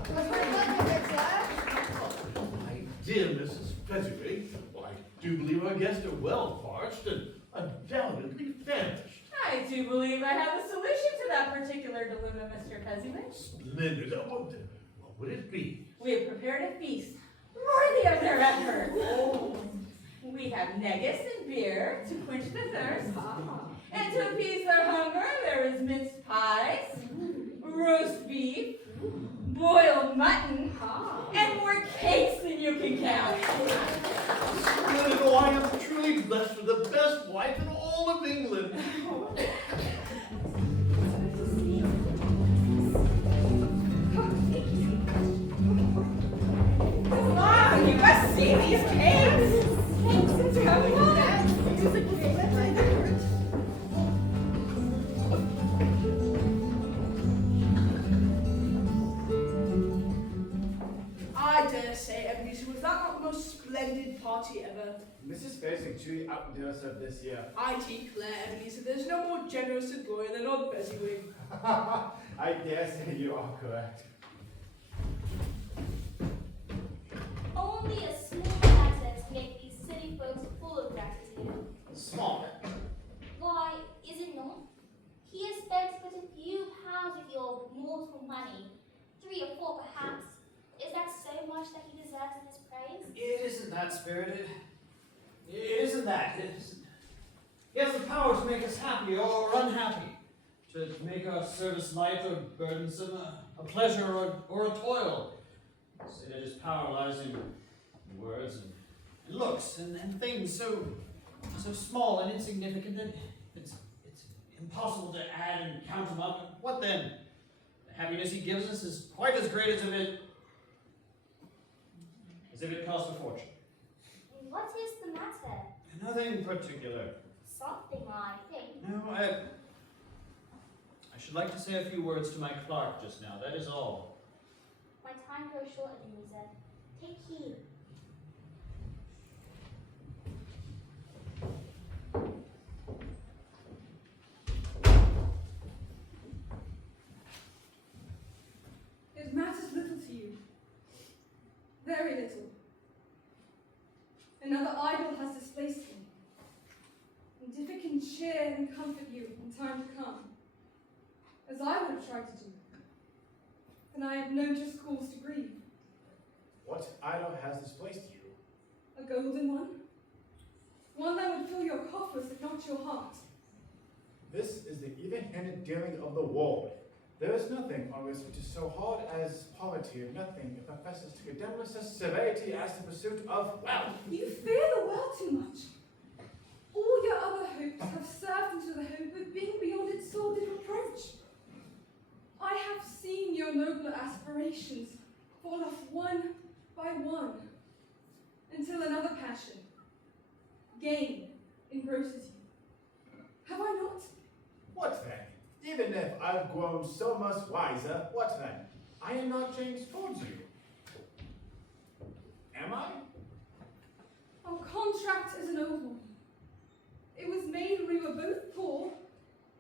My dear Mrs. Featherwing, well, I do believe our guests are well parched and undoubtedly famished. I do believe I have a solution to that particular dilemma, Mr. Fezziwig. Splendid. What would it be? We have prepared a feast worthy of their effort. We have negus and beer to quench the thirst. And to appease their hunger, there is minced pies, roast beef, boiled mutton, and more cakes than you can count. Splendid. Oh, I am truly blessed with the best wife in all of England. Wow, you must see these cakes. Come on. I dare say, Ebenezer, was that not the most splendid party ever? Mrs. Fezziwig truly outdid us this year. I declare, Ebenezer, there's no more generous employer than old Fezziwig. I dare say you are correct. Only a small matter to make these Small. Why, is it not? He has spent but a few pounds of your mortal money, 3 or 4 perhaps. Is that so much that he deserves in his praise? It isn't that, Spirited. It isn't that. It isn't. He has the power to make us happy or unhappy, to make our service light or burdensome, a pleasure or a toil. Say that his power lies in words and looks and things so small and insignificant that it's impossible to add and count them up. What then? The happiness he gives us is quite as great as if it cost a fortune. What is the matter? Nothing particular. Something, I think. No, I should like to say a few words to my clerk just now, that is all. My time grows short, Ebenezer. Take heed. It matters little to you. Very little. Another idol has displaced me. And if it can cheer and comfort you in time to come, as I would have tried to do, then I have no just cause to grieve. What idol has displaced you? A golden one? One that would fill your coffers, if not your heart. This is the even-handed dealing of the world. There is nothing on which is so hard as poverty, and nothing that professes to condemn us as severity as the pursuit of wealth. You fear the world too much. All your other hopes have served into the hope of being beyond its sordid reproach. I have seen your nobler aspirations fall off one by one, until another passion, gain, engrosses you. Have I not? What then? Even if I've grown so much wiser, what then? I am not changed towards you. Am I? Our contract is an old one. It was made when we were both poor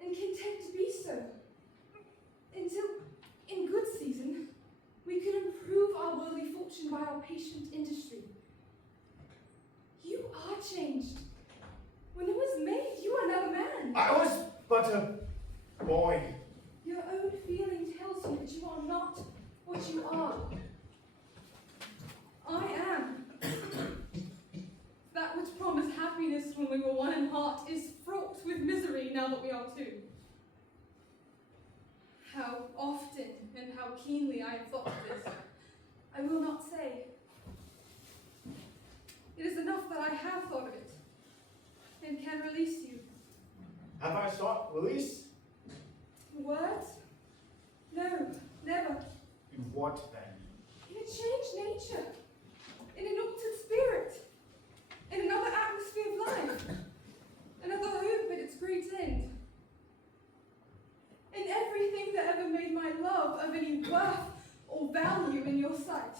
and content to be so. Until, in good season, we could improve our worldly fortune by our patient industry. You are changed. When it was made, you were another man. I was but a boy. Your own feeling tells you that you are not what you are. I am. That which promised happiness when we were one in heart is fraught with misery now that we are two. How often and how keenly I have thought of this, I will not say. It is enough that I have thought of it, and can release you. Have I sought release? Words? No, never. In what then? In a changed nature, in an altered spirit, in another atmosphere of life, another hope at its great end. In everything that ever made my love of any worth or value in your sight.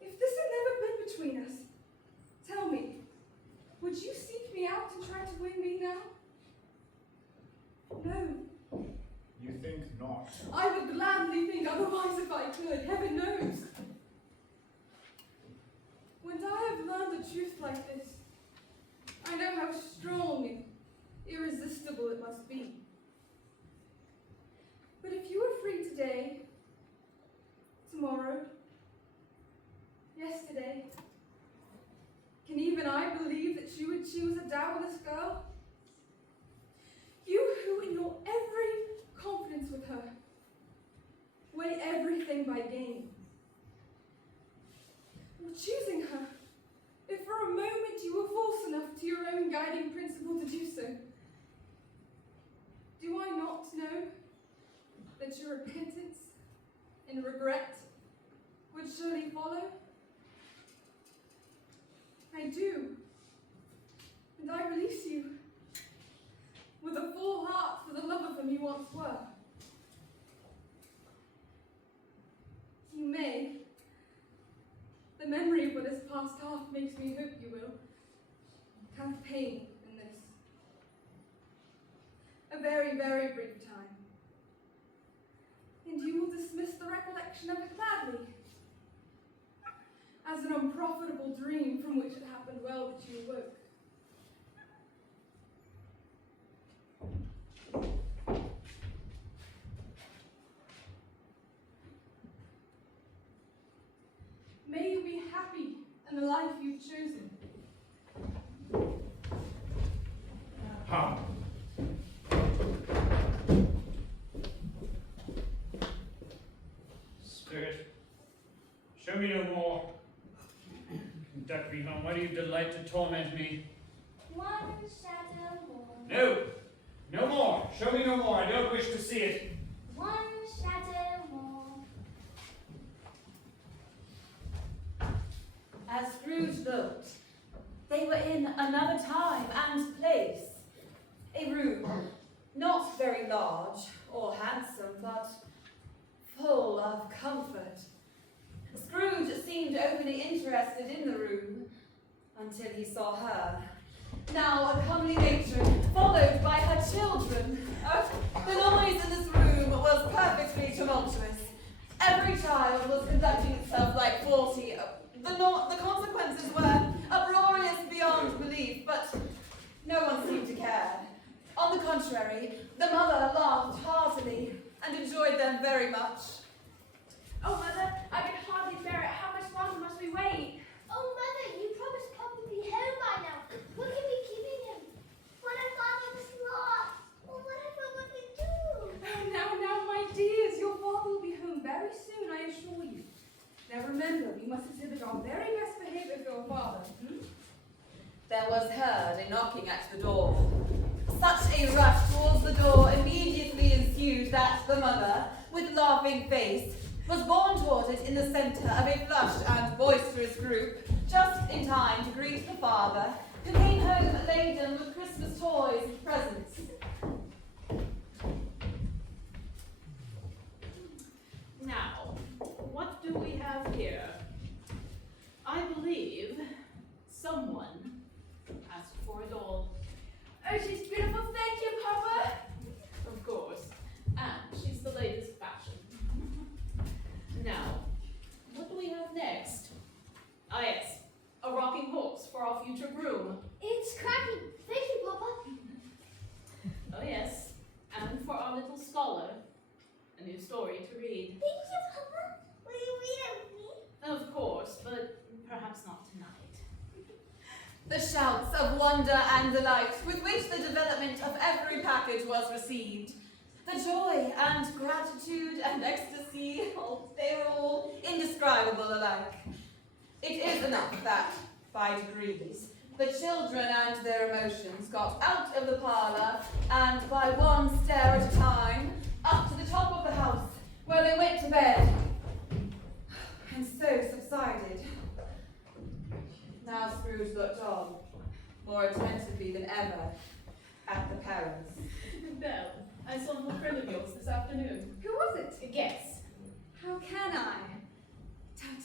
If this had never been between us, tell me, would you seek me out and try to win me now? No. You think not. I would gladly think otherwise if I could, heaven knows. When I have learned a truth like this, I know how strong and irresistible it must be. But if you were free today, tomorrow, yesterday, can even I believe that you would choose a dowerless girl? You who in your every confidence with her, weigh everything by gain. Or choosing her, if for a moment you were false enough to your own guiding principle to do so. Do I not know that your repentance and regret would surely follow? I do, and I release you with a full heart for the love of them you once were. You may. The memory of what has passed half makes me hope you will have pain in this. A very, very brief time. And you will dismiss the recollection of it gladly, as an unprofitable dream from which it happened well that you awoke. happy in the life you've chosen. Come. Spirit, show me no more. Conduct me home. Why do you delight to torment me? One shadow more. No! No more! Show me no more. I don't wish to see it. One shadow more. As Scrooge looked, they were in another time and place. A room, not very large or handsome, but full of comfort. Scrooge seemed overly interested in the room until he saw her. Now a comely matron, followed by her children. The noise in this room was perfectly tumultuous. Every child was conducting itself like 40. The consequences were uproarious beyond belief, but no one seemed to care. On the contrary, the mother laughed heartily and enjoyed them very much. Oh, Mother, I can hardly bear it. How much longer must we wait? Oh, Mother, you promised Papa would be home by now. What can we keeping him? What if Father was lost? Or whatever would we do? Oh, now, my dears, your father will be home very soon, I assure you. Now remember, we must exhibit our very best behavior for your father. There was heard a knocking at the door. Such a rush towards the door immediately ensued that the mother, with laughing face, was borne toward it in the centre of a flushed and boisterous group, just in time to greet the father, who came home laden with Christmas toys and presents. Now, what do we have here? I believe someone asked for a doll. Oh, she's beautiful. Thank you, Papa. Of course. And she's the latest fashion. Now, what do we have next? Ah yes, a rocking horse for our future groom. It's cracking. Thank you, Papa. Oh yes, and for our little scholar, a new story to read. Thank you, Papa. Will you read it with me? Of course, but perhaps not tonight. The shouts of wonder and delight with which the development of every package was received, the joy and gratitude and ecstasy, they were all indescribable alike. It is enough that, by degrees, the children and their emotions got out of the parlour and, by one stair at a time, up to the top of the house, where they went to bed, and so subsided. Now Scrooge looked on, more attentively than ever, at the parents. Belle, I saw a little friend of yours this afternoon. Who was it? Guess. How can I?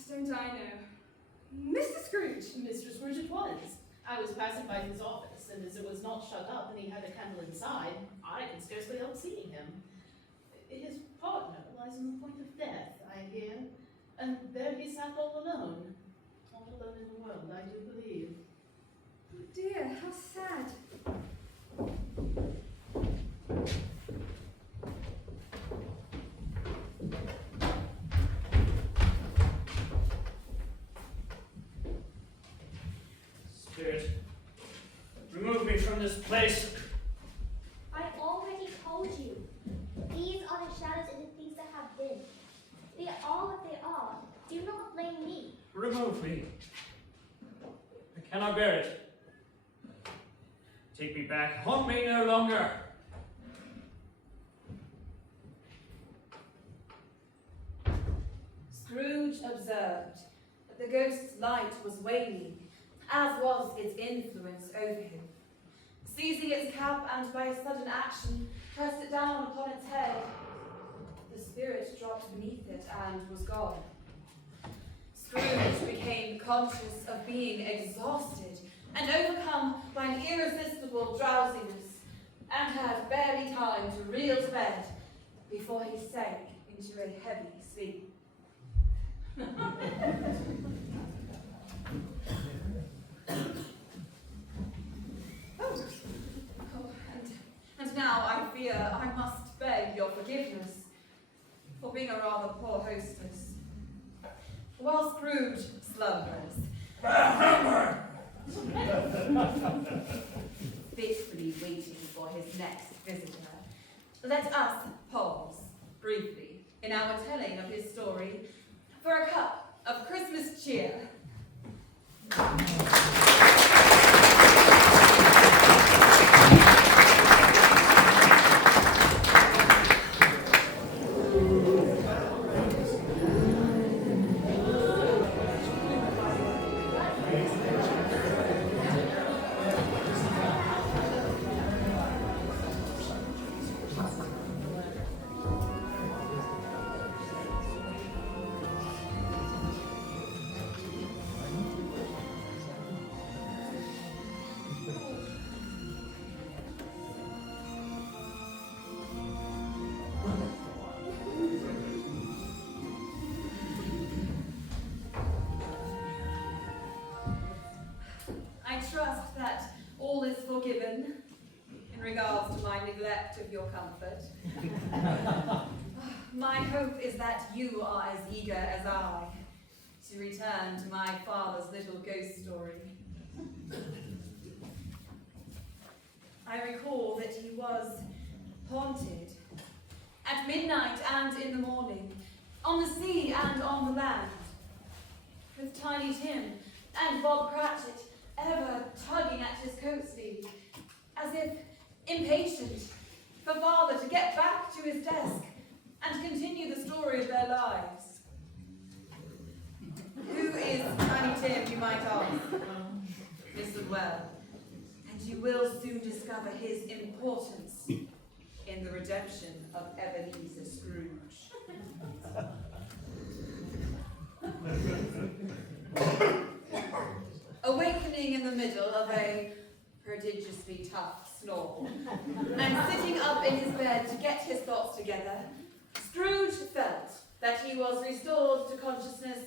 Don't I know? Mr. Scrooge. Mr. Scrooge it was. I was passing by his office, and as it was not shut up and he had a candle inside, I could scarcely help seeing him. His partner lies on the point of death, I hear, and there he sat all alone. All alone in the world, I do believe. Oh dear, how sad. Spirit, remove me from this place. I already told you. These are the shadows and the things that have been. They are what they are. Do not blame me. Remove me. I cannot bear it. Take me back. Haunt me no longer. Scrooge observed that the ghost's light was waning, as was its influence over him. Seizing its cap and by a sudden action, pressed it down upon its head. The spirit dropped beneath it and was gone. Scrooge became conscious of being exhausted and overcome by an irresistible drowsiness, and had barely time to reel to bed before he sank into a heavy sleep. And now I fear I must beg your forgiveness for being a rather poor hostess. Why while Scrooge slumbers, faithfully waiting for his next visitor, let us pause briefly in our telling of his story for a cup of Christmas cheer. I trust that all is forgiven in regards to my neglect of your comfort. My hope is that you are as eager as I to return to my father's little ghost story. I recall that he was haunted at midnight and in the morning, on the sea and on the land, with Tiny Tim and Bob Cratchit ever tugging at his coat sleeve, as if impatient for father to get back to his desk and continue the story of their lives. Who is Tiny Tim, you might ask? Listen well, and you will soon discover his importance in the redemption of Ebenezer Scrooge. Awakening in the middle of a prodigiously tough snore, and sitting up in his bed to get his thoughts together, Scrooge felt that he was restored to consciousness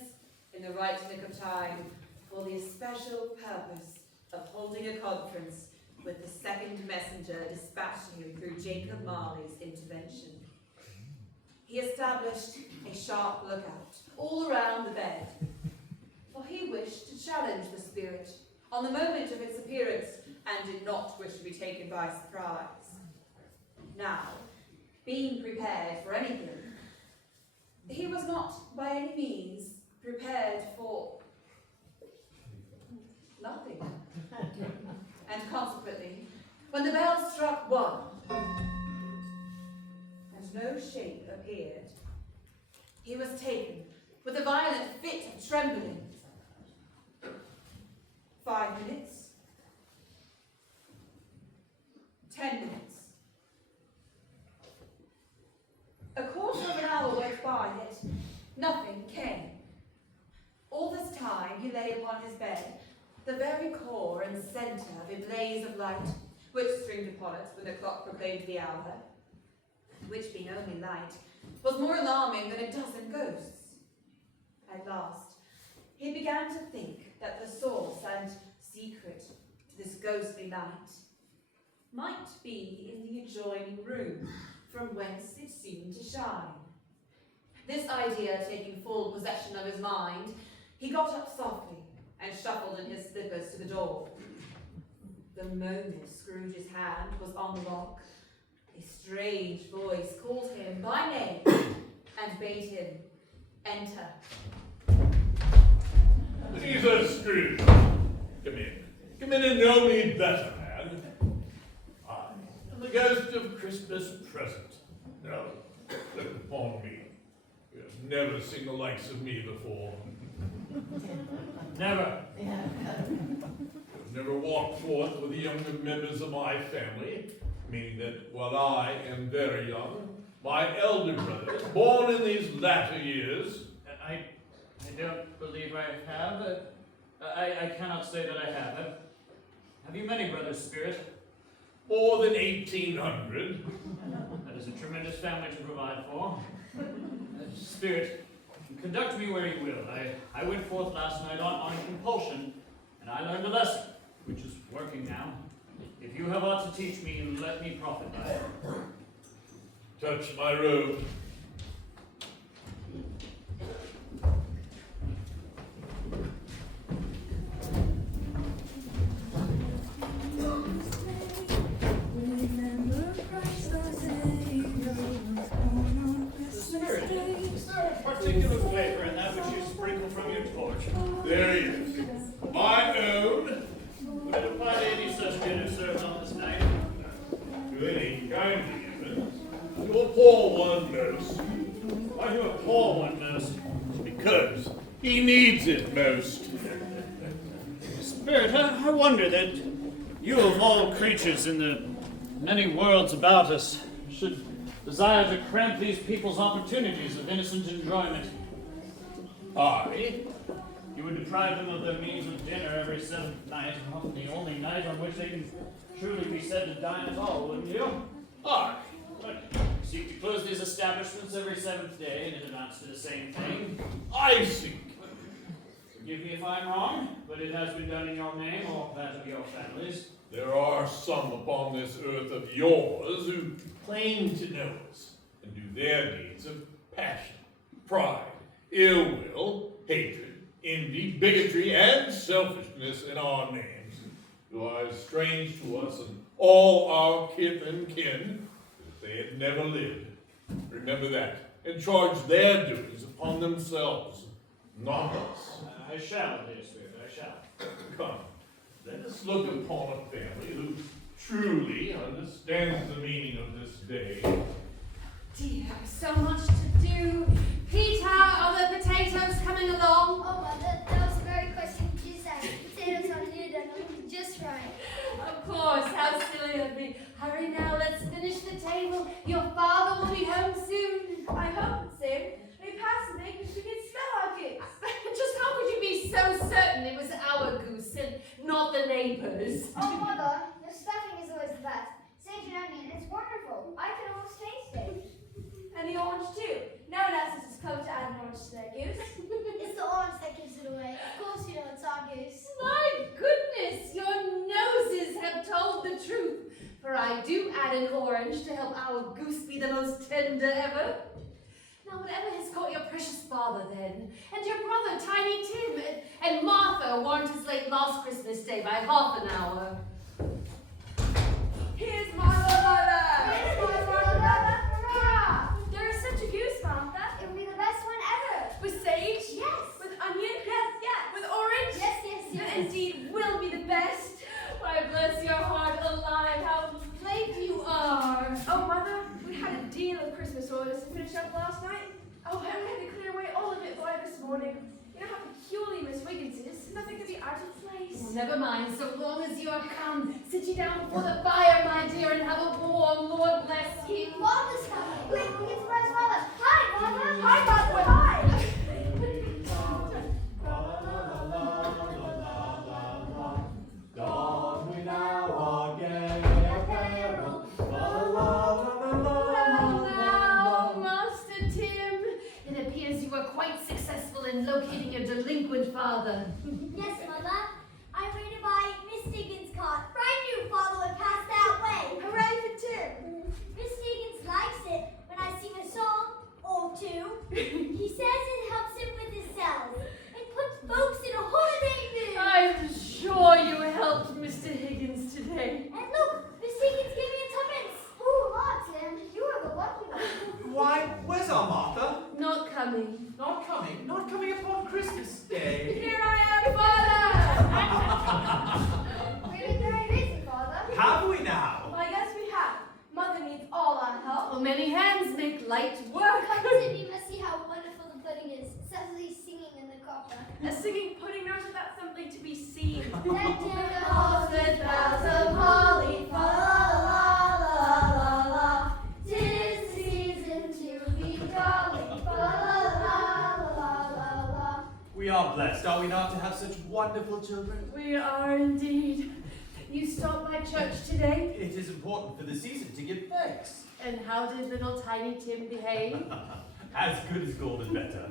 in the right nick of time for the especial purpose of holding a conference with the second messenger dispatching him through Jacob Marley's intervention. He established a sharp lookout all around the bed, for he wished to challenge the spirit on the moment of its appearance and did not wish to be taken by surprise. Now, being prepared for anything, he was not by any means prepared for nothing. And consequently, when the bell struck 1 and no shape appeared, he was taken with a violent fit of trembling. 5 minutes, 10 minutes. A quarter of an hour went by, yet nothing came. All this time he lay upon his bed, the very core and centre of a blaze of light, which streamed upon it when the clock proclaimed the hour, which, being only light, was more alarming than a dozen ghosts. At last, he began to think that the source and secret to this ghostly light might be in the adjoining room, from whence it seemed to shine. This idea taking full possession of his mind, he got up softly and shuffled in his slippers to the door. The moment Scrooge's hand was on the lock, a strange voice called him by name and bade him enter. Ebenezer Scrooge, come in. Come in and know me better, man. I am the ghost of Christmas present. Now, look upon me. You have never seen the likes of me before. Never. I've never walked forth with the younger members of my family, meaning that while I am very young, my elder brother, born in these latter years... I don't believe I have. I cannot say that I have. Have you many brothers, Spirit? More than 1,800. That is a tremendous family to provide for. Spirit, conduct me where you will. I went forth last night on compulsion, and I learned a lesson, which is working now. If you have aught to teach me, let me profit by it. Touch my robe. There he is. My own. Would it apply to any such dinner served on this night? To any kindly given. To a poor one most. Why do a poor one most? Because he needs it most. Spirit, I wonder that you of all creatures in the many worlds about us should desire to cramp these people's opportunities of innocent enjoyment. I? You would deprive them of their means of dinner every seventh night, often the only night on which they can truly be said to dine at all, wouldn't you? I? But you seek to close these establishments every seventh day, and it amounts to the same thing. I seek. Forgive me if I'm wrong, but it has been done in your name or that of your families. There are some upon this earth of yours who claim to know us and do their deeds of passion, pride, ill will, hatred, envy, bigotry, and selfishness in our names, who are as strange to us and all our kith and kin as if they had never lived. Remember that, and charge their doings upon themselves, not us. I shall, dear Spirit, I shall. Come, let us look upon a family who truly understands the meaning of this day. Dear, so much to do. Peter, are the potatoes coming along? Oh, Mother, that was the very question you said. Potatoes are near done, looking just right. Of course, how silly of me. Hurry now, let's finish the table. Your father will be home soon. I hope it's soon. We passed the because we can smell our goose. Just how could you be so certain it was our goose and not the neighbor's? Oh, Mother, your stuffing is always the best. Sage and onion, it's wonderful. I can almost taste it. And the orange too. No one else has come to add an orange to their goose. It's the orange that gives it away. Of course you know it's our goose. My goodness, your noses have told the truth. For I do add an orange to help our goose be the most tender ever. Now, whatever has caught your precious father then, and your brother, Tiny Tim, and Martha warned us late last Christmas Day by half an hour. Here's my mother! Here's my mother! Hurrah! There is such a goose, Martha. It will be the best one ever. With sage? Yes. With onion? Yes, yes. With orange? Yes, yes, yes. And indeed will be the best. Why, bless your heart alive, how late you are. Oh, Mother, we had a deal of Christmas orders to finish up last night. Oh, and we had to clear away all of it by this morning. You know how peculiar Miss Wiggins is. Nothing could be out of place. Well, never mind, so long as you are come. Sit you down before the fire, my dear, and have a warm, Lord bless you. Father's coming. Wait, it's Rose Mother. Hi, Mother. Hi, Mother. Hi. Don we now our gay apparel. Well now, Master Tim, it appears you were quite successful in locating your delinquent father. Yes, Mother. I waited by Miss Dickens' cart, for I knew Father would pass that way. Hooray for Tim. Miss Dickens likes it when I sing a song or two. He says it helps him with his cells. It puts folks in a holiday mood. I'm sure you helped Mr. Higgins today. And look, Miss Dickens gave me a tuppence. Oh, Lord, Tim, you are the lucky one. Why, where's our Martha? Not coming. Not coming upon Christmas Day. Here I am, Father. We've been very busy, Father. Have we now? Well, I guess we have. Mother needs all our help. Well, many hands make light work. Come, Tim, you must see how wonderful the pudding is. Cecily's singing in the copper. A singing pudding knows that that's something to be seen. Decked in the halls with boughs of holly, fa la la la la. 'Tis the season to be jolly, fa la la la la la. We are blessed, are we not, to have such wonderful children? We are indeed. You stopped by church today? It is important for the season to give thanks. And how did little Tiny Tim behave? As good as gold and better.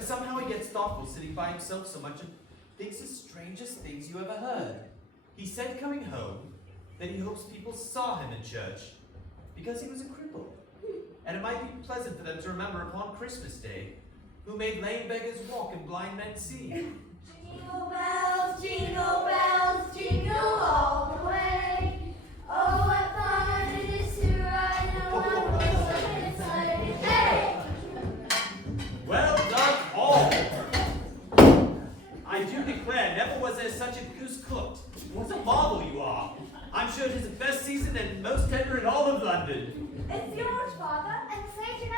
Somehow he gets thoughtful sitting by himself so much and thinks the strangest things you ever heard. He said coming home that he hopes people saw him in church because he was a cripple. And it might be pleasant for them to remember upon Christmas Day who made lame beggars walk and blind men see. Jingle bells, jingle all the way. Oh, what fun it is to ride in a one-horse sleigh. Hey! Well done all! I do declare, never was there such a goose cooked. What a marvel you are. I'm sure it is the best seasoned and most tender in all of London. It's yours, Father, and Saint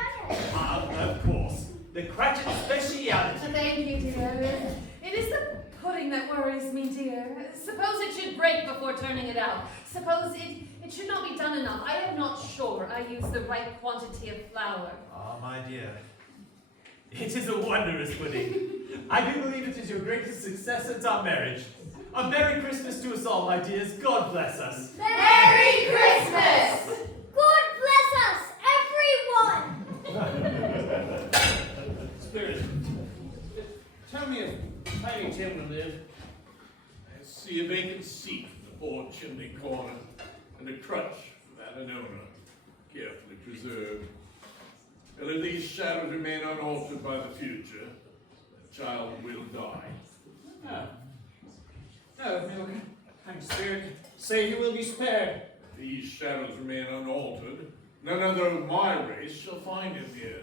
Onion. Of course. The Cratchit speciality. Thank you, dear. It is the pudding that worries me, dear. Suppose it should break before turning it out. Suppose it should not be done enough. I am not sure I use the right quantity of flour. Ah, my dear. It is a wondrous pudding. I do believe it is your greatest success since our marriage. A Merry Christmas to us all, my dears. God bless us. Merry Christmas! God bless us, everyone! Spirit, tell me if Tiny Tim will live. I see a vacant seat in the poor chimney corner, and a crutch for that an owner, carefully preserved. And if these shadows remain unaltered by the future, the child will die. No, kind spirit, say he will be spared. If these shadows remain unaltered, none other of my race shall find him here.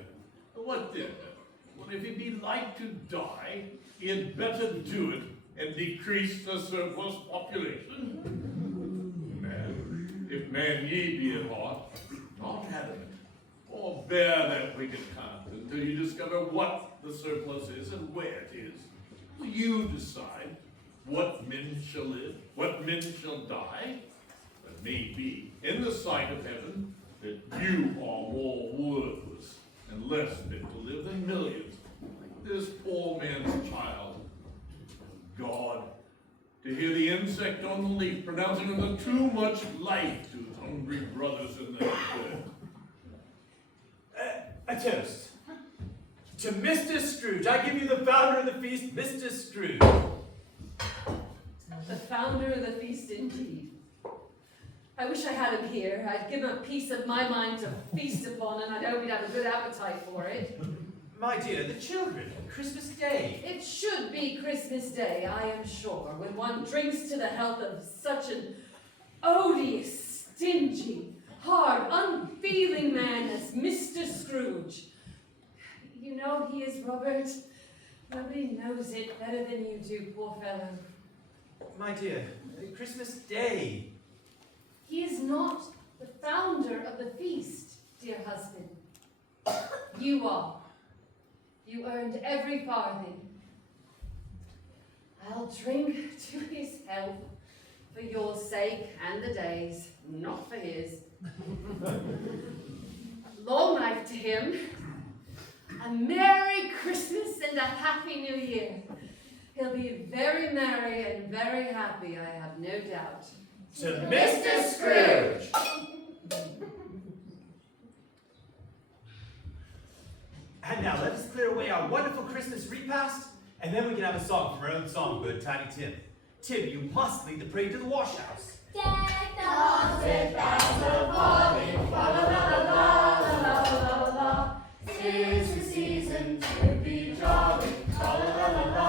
What then? Well, if he be like to die, he had better do it and decrease the surplus population. Man, if man ye be at heart, not adamant, or bear that wicked kind until you discover what the surplus is and where it is. Will you decide what men shall live, what men shall die? It may be, in the sight of heaven, that you are more worthless and less fit to live than millions, like this poor man's child. God, to hear the insect on the leaf pronouncing him the too much life to his hungry brothers in their bed. A toast. To Mr. Scrooge, I give you the founder of the feast, Mr. Scrooge. The founder of the feast, indeed. I wish I had him here. I'd give him a piece of my mind to feast upon, and I know he'd have a good appetite for it. My dear, the children, Christmas Day. It should be Christmas Day, I am sure, when one drinks to the health of such an odious, stingy, hard, unfeeling man as Mr. Scrooge. You know he is, Robert. Nobody knows it better than you do, poor fellow. My dear, Christmas Day. He is not the founder of the feast, dear husband. You are. You earned every farthing. I'll drink to his health for your sake and the day's, not for his. Long life to him. A Merry Christmas and a Happy New Year. He'll be very merry and very happy, I have no doubt. To Mr. Scrooge! And now let us clear away our wonderful Christmas repast, and then we can have a song from our own songbird, Tiny Tim. Tim, you must lead the parade to the wash house. Deck the with bells a-calling, la la la la la la la. 'Tis the season to be jolly, la la la la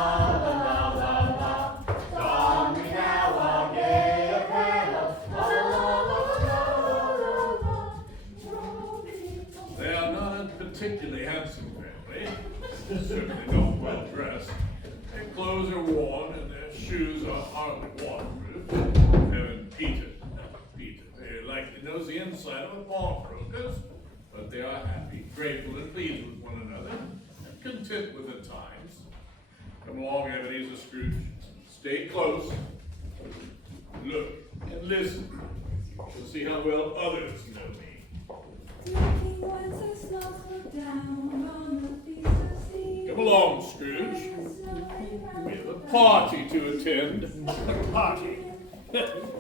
la la la. Don we now our gay apparel, la la la la la la. They are not a particularly handsome family, certainly not well dressed. Their clothes are worn and their shoes are hardly waterproof. Even Peter very likely knows the inside of a pawnbroker's, but they are happy, grateful, and pleased with one another, and content with the times. Come along, Ebenezer Scrooge. Stay close. Look and listen. You'll see how well others know me. Come along, Scrooge. We have a party to attend. A party?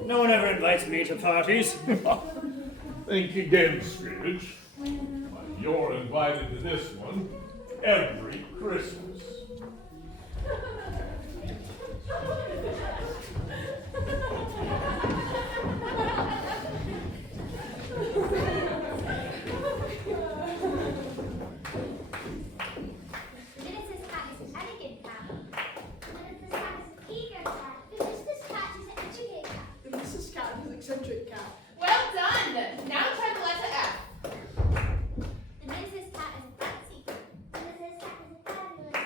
No one ever invites me to parties. Think again, Scrooge. You're invited to this one every Christmas. Mrs. Cat is an elegant cat. Mrs. Cat is an eager cat. Mrs. Cat is an educated cat. The Mrs. Cat is an eccentric cat. Well done! Now try the letter F. The Mrs. Cat is a fancy cat. The Mrs. Cat is a fabulous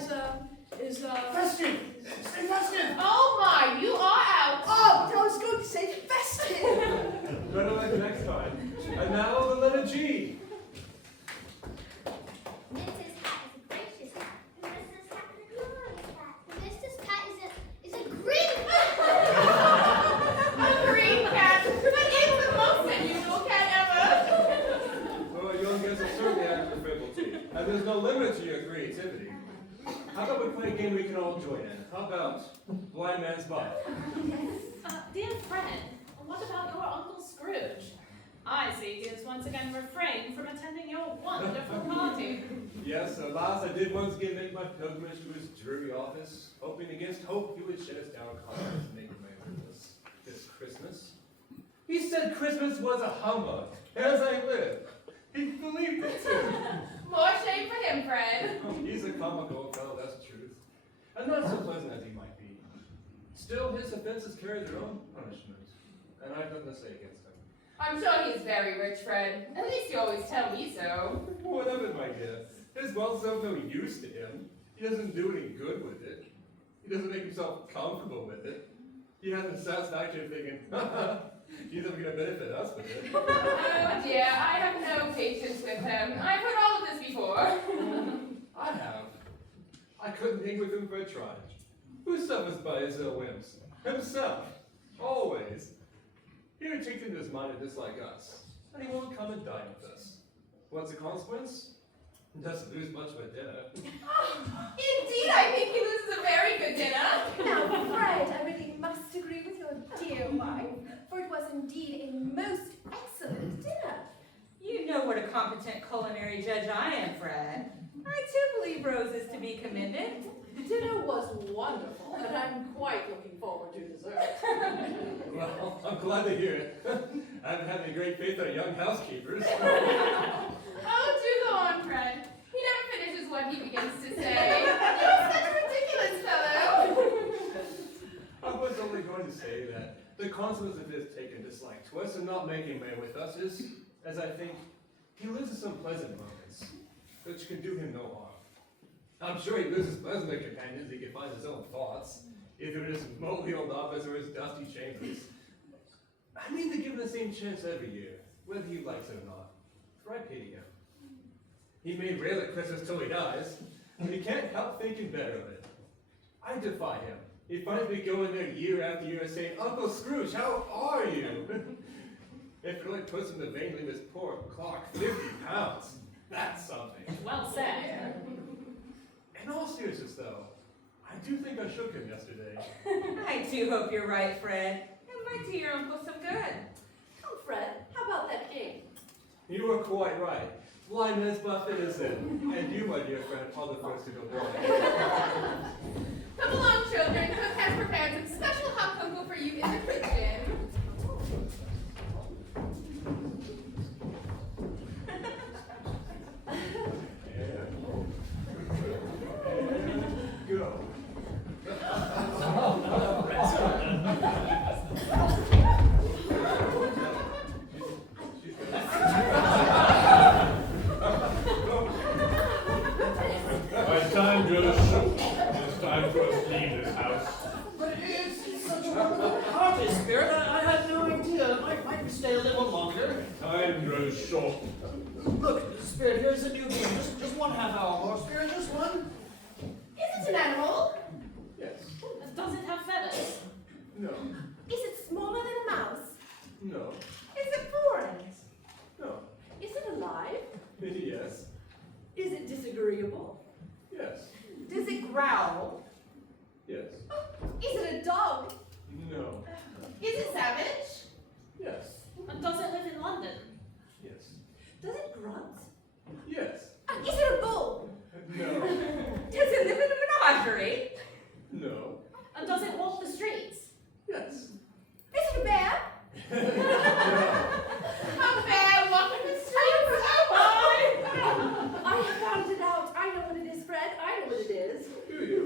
Festive! Stay festive! Oh my, you are out! Oh, but I was going to say festive! Better luck next time. And now the letter G. Mrs. Hat is a gracious hat. Mrs. Hat is a glorious hat. Mrs. Cat is a green cat. A green cat, but it's the most unusual cat ever. Well, young guests are certainly adding the frivolity. And there's no limit to your creativity. How about we play a game we can all join in? How about Blind Man's Buff? Dear friend, what about your Uncle Scrooge? I see he has once again refrained from attending your wonderful party. Yes, alas, I did once again make my pilgrimage to his dreary office, hoping against hope he would shed us down cards and make my witness this Christmas. He said Christmas was a humbug, as I live. He believed it too. More shame for him, Fred. He's a comical old fellow, that's the truth. And not so pleasant as he might be. Still, his offenses carry their own punishment, and I've nothing to say against him. I'm sure he's very rich, Fred. At least you always tell me so. What of it, my dear? His wealth is of no use to him. He doesn't do any good with it. He doesn't make himself comfortable with it. He hasn't satisfaction thinking, he's never going to benefit us with it. Oh dear, I have no patience with him. I've heard all of this before. I have. I couldn't hang with him for a try. Who suffers by his ill whims? Himself. Always. He takes into his mind a dislike us, and he won't come and dine with us. What's the consequence? He doesn't lose much of a dinner. Indeed, I think he loses a very good dinner. Now, Fred, I really must agree with your dear wife, for it was indeed a most excellent dinner. You know what a competent culinary judge I am, Fred. I too believe Rose is to be commended. Dinner was wonderful, and I'm quite looking forward to dessert. Well, I'm glad to hear it. I've had any great faith in our young housekeepers. Oh, do go on, Fred. He never finishes what he begins to say. You're such a ridiculous fellow. I was only going to say that the consequence of his taking dislike to us and not making merry with us is, as I think, he loses some pleasant moments, which can do him no harm. I'm sure he loses pleasant companions he can find his own thoughts, either in his mouldy old office or his dusty chambers. I mean to give him the same chance every year, whether he likes it or not, for I pity him. He may rail at Christmas till he dies, but he can't help thinking better of it. I defy him. He finds me going there year after year saying, Uncle Scrooge, how are you? If it only puts him to vainly his poor clock 50 pounds, that's something. Well said. In all seriousness, though, I do think I shook him yesterday. I too hope you're right, Fred. It might do your uncle some good. Come, Fred, how about that game? You are quite right. Blind Man's Buff it is in. And you, my dear friend, are the first to go blind. Come along, children. Cook has prepared some special hot cocoa for you in the kitchen. Go. My time grows short. It's time for us to leave this house. But it's such a wonderful party, Spirit. I had no idea. Might we stay a little longer? Time grows short. Look, Spirit, here's a new game. Just 1/2 hour more, Spirit. Just one. Is it an animal? Yes. Does it have feathers? No. Is it smaller than a mouse? No. Is it foreign? No. Is it alive? Yes. Is it disagreeable? Yes. Does it growl? Yes. Is it a dog? No. Is it savage? Yes. And does it live in London? Yes. Does it grunt? Yes. Is it a bull? No. Does it live in a menagerie? No. And does it walk the streets? Yes. Is it a bear? A bear walking the streets? Oh I found it out. I know what it is, Fred. I know what it is. Do you?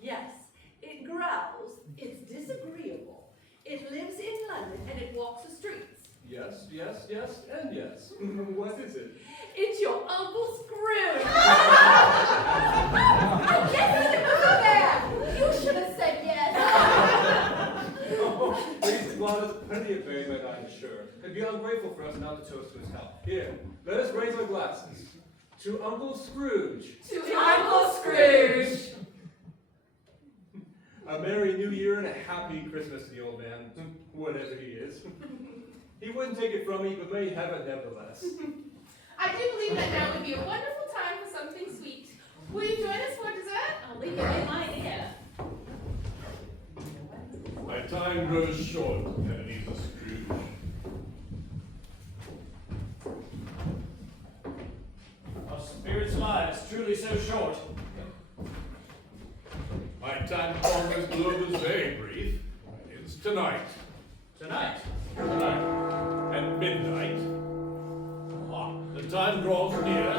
Yes, it growls. It's disagreeable. It lives in London and it walks the streets. Yes, yes, yes, and yes. What is it? It's your Uncle Scrooge. I guess sure. It'd be ungrateful for us not to toast to his health. Here, let us raise our glasses. To Uncle Scrooge. To Uncle Scrooge! A Merry New Year and a Happy Christmas to the old man, whatever he is. He wouldn't take it from me, but may have it nevertheless. I do believe that now would be a wonderful time for something sweet. Will you join us for dessert? I'll leave it in my ear. My time grows short, Ebenezer Scrooge. Our spirit's lives truly so short. My time upon this globe is very brief. It's tonight. Tonight. Tonight. At midnight. Ah, the time draws near.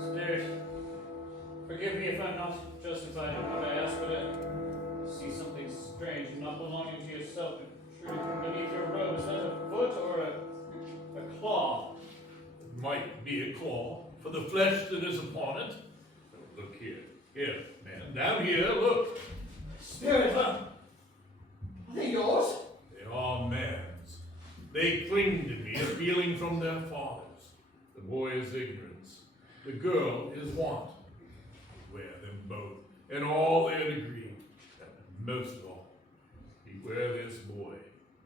Spirit, forgive me if I'm not justified in what I ask, but I see something strange and not belonging to yourself protruding from beneath your robe. Is that a foot or a claw? It might be a claw for the flesh that is upon it. Look here. Here, man. Down here, look. Spirit, are they yours? They are man's. They cling to me, appealing from their fathers. The boy is ignorance. The girl is want. Beware them both, in all their degree. And most of all, beware this boy.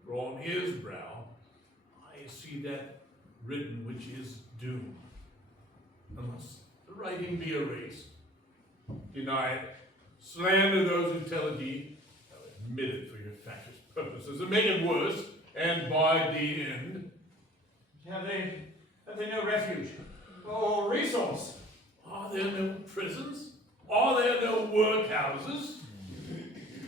For on his brow, I see that written which is doom. Unless the writing be erased, deny it, slander those who tell it ye, admit it for your factious purposes, and make it worse, and by the end. Have they no refuge or resource? Are there no prisons? Are there no workhouses?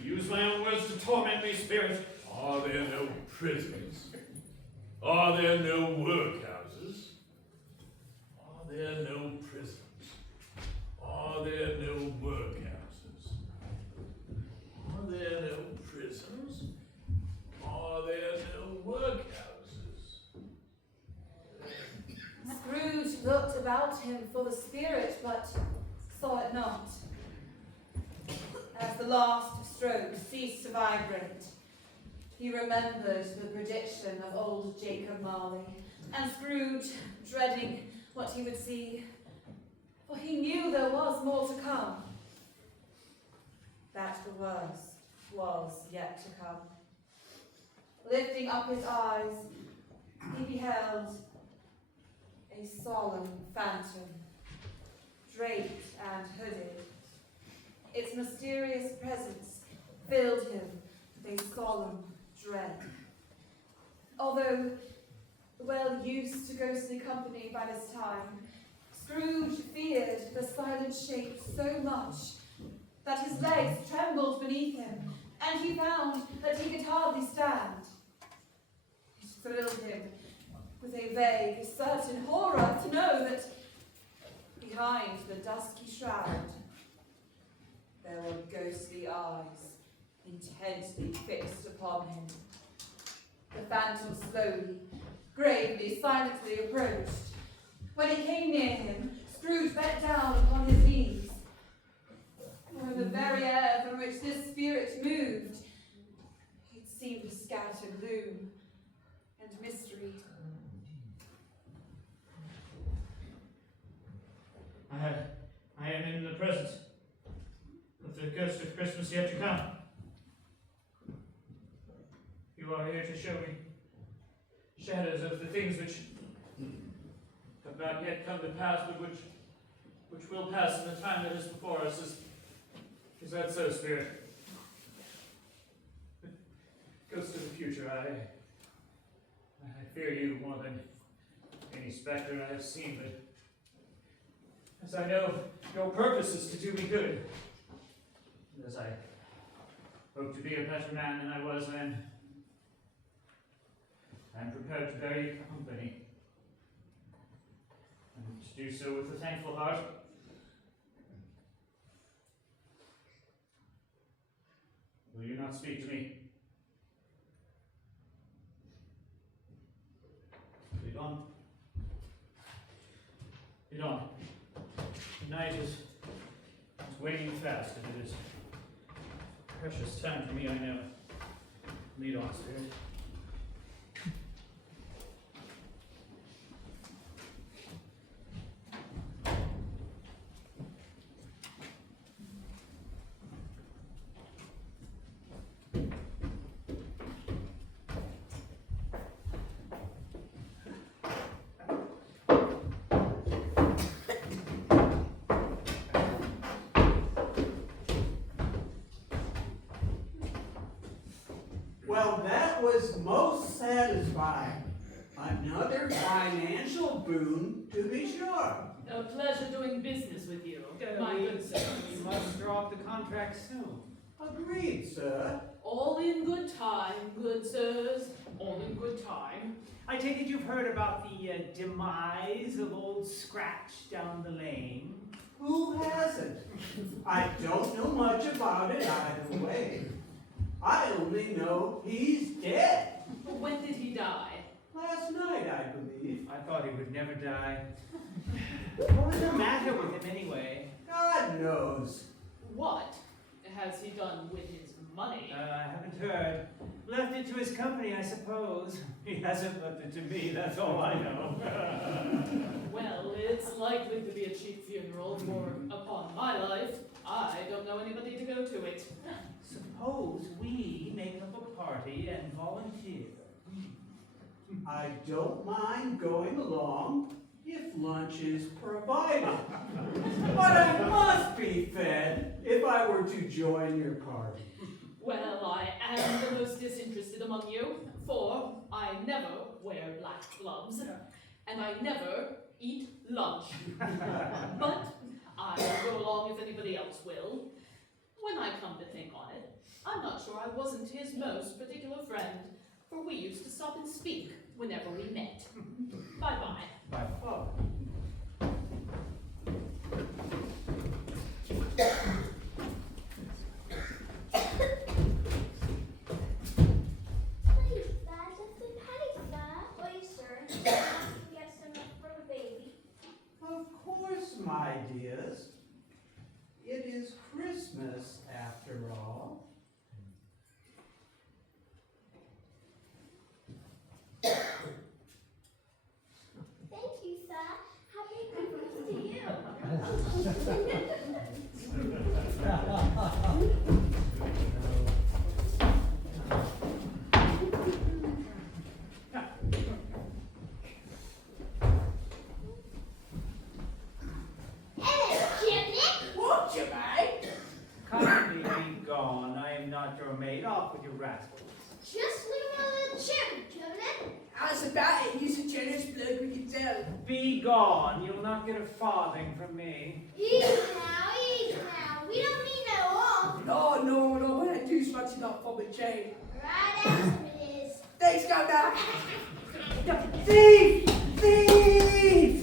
Use my own words to torment me, Spirit. Are there no prisons? Are there no workhouses? Are there no prisons? Are there no workhouses? Are there no prisons? Are there no workhouses? Scrooge looked about him for the spirit, but saw it not. As the last stroke ceased to vibrate, he remembered the prediction of old Jacob Marley, and Scrooge, dreading what he would see, for he knew there was more to come, that the worst was yet to come. Lifting up his eyes, he beheld a solemn phantom, draped and hooded. Its mysterious presence filled him with a solemn dread. Although well used to ghostly company by this time, Scrooge feared the silent shape so much that his legs trembled beneath him, and he found that he could hardly stand. It thrilled him with a vague, certain horror to know that behind the dusky shroud there were ghostly eyes intently fixed upon him. The phantom slowly, gravely, silently approached. When it came near him, Scrooge bent down upon his knees. For in the very air through which this spirit moved, it seemed to scatter gloom and mystery. I am in the presence of the ghost of Christmas yet to come. You are here to show me shadows of the things which have not yet come to pass, but which will pass in the time that is before us. Is that so, Spirit? Ghost of the future, I fear you more than any specter I have seen, but as I know your purpose is to do me good, and as I hope to be a better man than I was then, I am prepared to bear you company, and to do so with a thankful heart. Will you not speak to me? Lead on. Lead on. The night is waning fast, and it is precious time for me, I know. Lead on, Spirit. Well, that was most satisfying. Another financial boon, to be sure. A pleasure doing business with you, my good sir. We must draw up the contract soon. Agreed, sir. All in good time, good sirs. All in good time. I take it you've heard about the demise of old Scratch down the lane. Who hasn't? I don't know much about it either way. I only know he's dead. When did he die? Last night, I believe. I thought he would never die. What was the matter with him anyway? God knows. What has he done with his money? I haven't heard. Left it to his company, I suppose. He hasn't left it to me, that's all I know. Well, it's likely to be a cheap funeral, for upon my life, I don't know anybody to go to it. Suppose we make up a party and volunteer. I don't mind going along if lunch is provided. But I must be fed if I were to join your party. Well, I am the most disinterested among you, for I never wear black gloves, and I never eat lunch. But I will go along if anybody else will. When I come to think on it, I'm not sure I wasn't his most particular friend, for we used to stop and speak whenever we met. Bye-bye. Bye. Please, Dad, just a penny, sir. Please, sir. I can get some for the baby. Of course, my dears. It is Christmas, after all. Thank you, sir. Happy Christmas to you. Hello, Jimmy. Won't you, mate? Kindly be gone. I am not your maid. Off with your rascals. Just leave my little chimney, Jimmy. How's about it? He's a generous bloke, we can tell. Be gone. You'll not get a farthing from me. Easy now. We don't need no one. No, but I do much enough for the chain. Right after it is. Thanks, go back. Thief! Thief!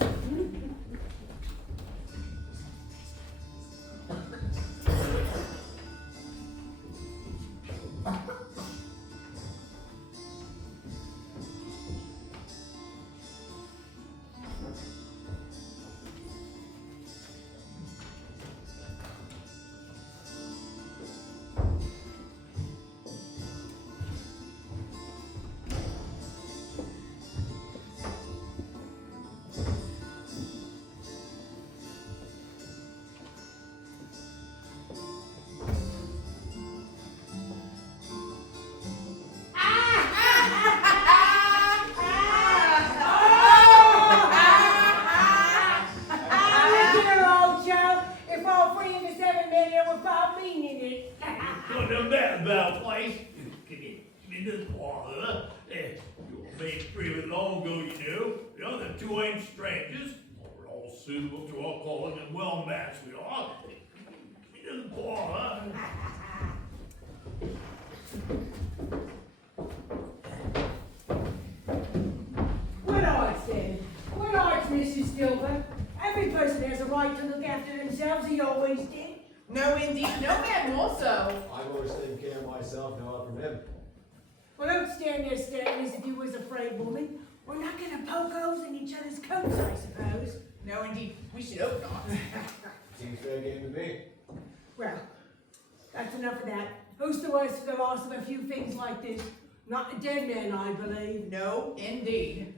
Suitable to our calling and well matched we are. He doesn't bother. Woodard's then. Woodard's, Mrs. Gilbert. Every person has a right to look after themselves. He always did. No, indeed, no man more so. I've always taken care of myself, no help from him. Well, don't stand there staring as if you was afraid, woman. We're not going to poke holes in each other's coats, I suppose. No, indeed, we should hope not. Seems fair game to me. Well, that's enough of that. Who's the worse for the loss of a few things like this? Not a dead man, I believe. No, indeed.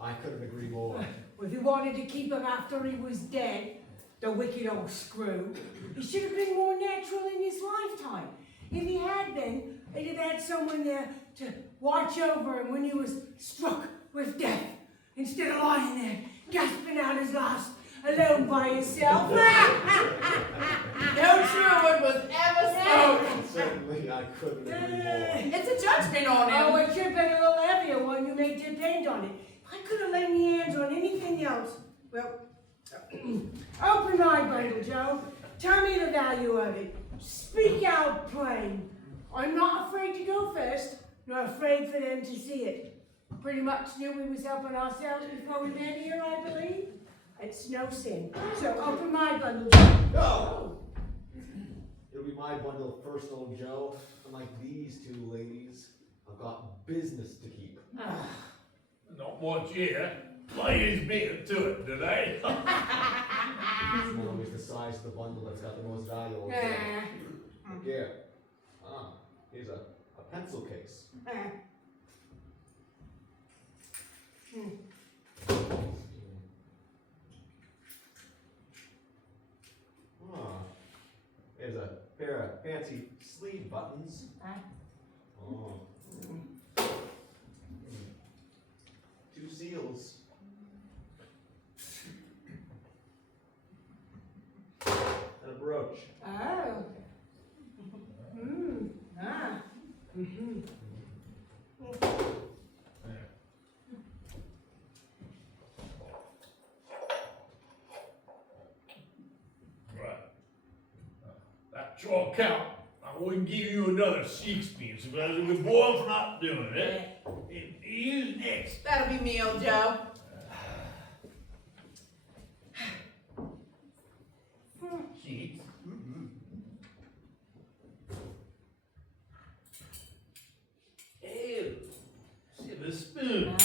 I couldn't agree more. Well, if he wanted to keep him after he was dead, the wicked old screw, he should have been more natural in his lifetime. If he had been, he'd have had someone there to watch over him when he was struck with death, instead of lying there, gasping out his last, alone by himself. No true word was ever spoken. Certainly, I couldn't agree more. It's a judgment on him. Oh, it should have been a little heavier one. You may depend on it. I could have laid my hands on anything else. Well, open my bundle, Joe. Tell me the value of it. Speak out plain. I'm not afraid to go first, nor afraid for them to see it. Pretty much knew we was helping ourselves before we met here, I believe. It's no sin. So open my bundle, Joe. No! It'll be my bundle first, old Joe. Unlike these two ladies, I've got business to keep. Not much here. Ladies beat to it, do they? It's not always the size of the bundle that's got the most value, old Joe. Look here. Here's a pencil case. There's a pair of fancy sleeve buttons. Two seals. And a brooch. Oh. Right. That sure count. I wouldn't give you another sixpence if I was a good boy for not doing it. Who's next? That'll be me, old Joe. Sheets. Ew. Silver spoon.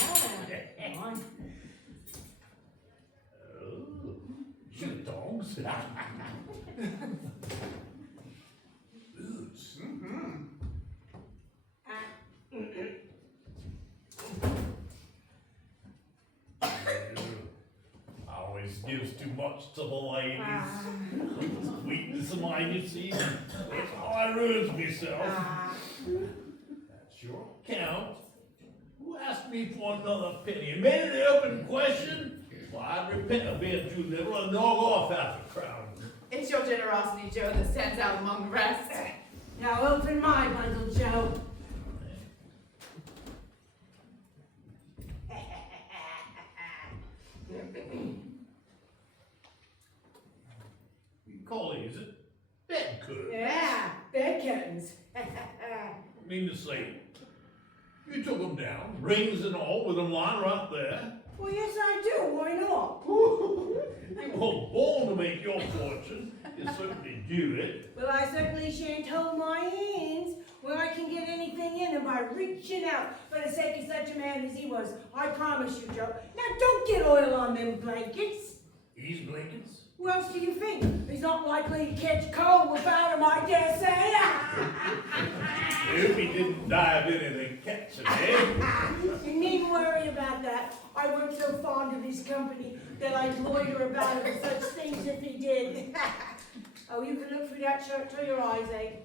Oh. Sugar tongs. Boots. Always gives too much to the ladies. Weakness of mine, you see. That's how I ruins myself. That's your account. Who asked me for another penny? And made it the open question? Well, I'd repent of being too liberal and knock off half a crown. It's your generosity, Joe, that stands out among the rest. Now open my bundle, Joe. You call these it? Bed curtains. Yeah, bed curtains. I mean to say, you took them down, rings and all, with them lying right there. Well, yes, I do. Why not? You were born to make your fortune. You certainly do it. Well, I certainly shan't hold my hands when I can get anything in them by reaching out for the sake of such a man as he was. I promise you, Joe. Now, don't get oil on them blankets. These blankets? Who else do you think? He's not likely to catch cold without him, I dare say. I hope he didn't die of anything catching, eh? You needn't worry about that. I weren't so fond of his company that I'd loiter about him with such things if he did. Oh, you can look through that shirt till your eyes ache.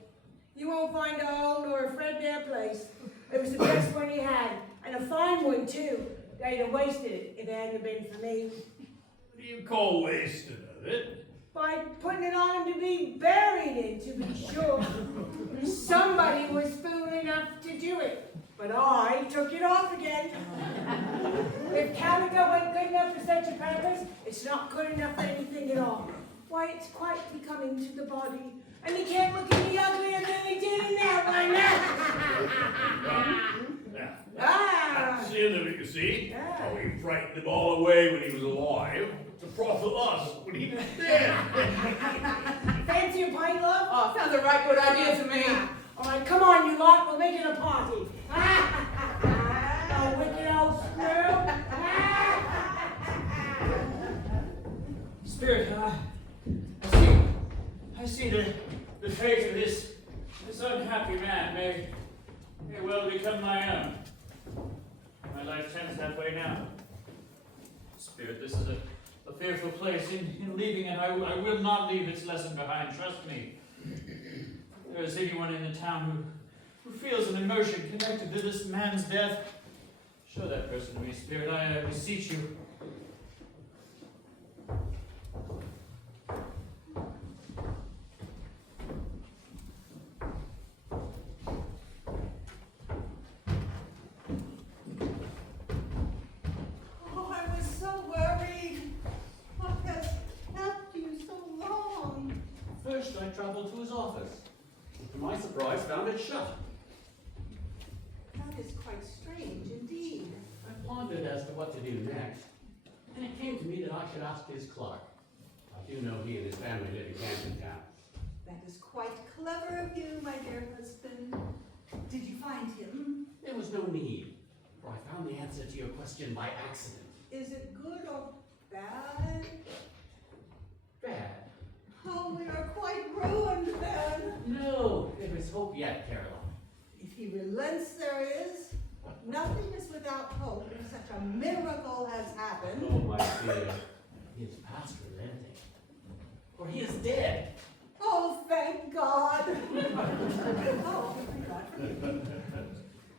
You won't find a old or a threadbare place. It was the best one he had, and a fine one too. They'd have wasted it if it hadn't been for me. What do you call wasting of it? By putting it on him to be buried in, to be sure. Somebody was fool enough to do it, but I took it off again. If calico ain't good enough for such a purpose, it's not good enough for anything at all. Why, it's quite becoming to the body, and he can't look any uglier than he did in that one. That's the end of it, you see. How we frightened him all away when he was alive, to profit us when he was dead. Fancy a pint, love? Oh, sounds a right good idea to me. All right, come on, you lot. We're making a party. Oh, wicked old screw. Spirit, I see the fate of this This unhappy man may well become my own. My life tends that way now. Spirit, this is a fearful place. In leaving it, I will not leave its lesson behind. Trust me. If there is anyone in the town who feels an emotion connected to this man's death, show that person to me, Spirit. I beseech you. Oh, I was so worried. What has kept you so long? First, I traveled to his office. To my surprise, found it shut. That is quite strange indeed. I pondered as to what to do next, and it came to me that I should ask his clerk. I do know he and his family live in Camden Town. That is quite clever of you, my dear husband. Did you find him? There was no need, for I found the answer to your question by accident. Is it good or bad? Bad. Oh, we are quite ruined then. No, there is hope yet, Caroline. If he relents, there is. Nothing is without hope if such a miracle has happened. Oh, my dear, he is past relenting, for he is dead. Oh, thank God. Oh, thank God.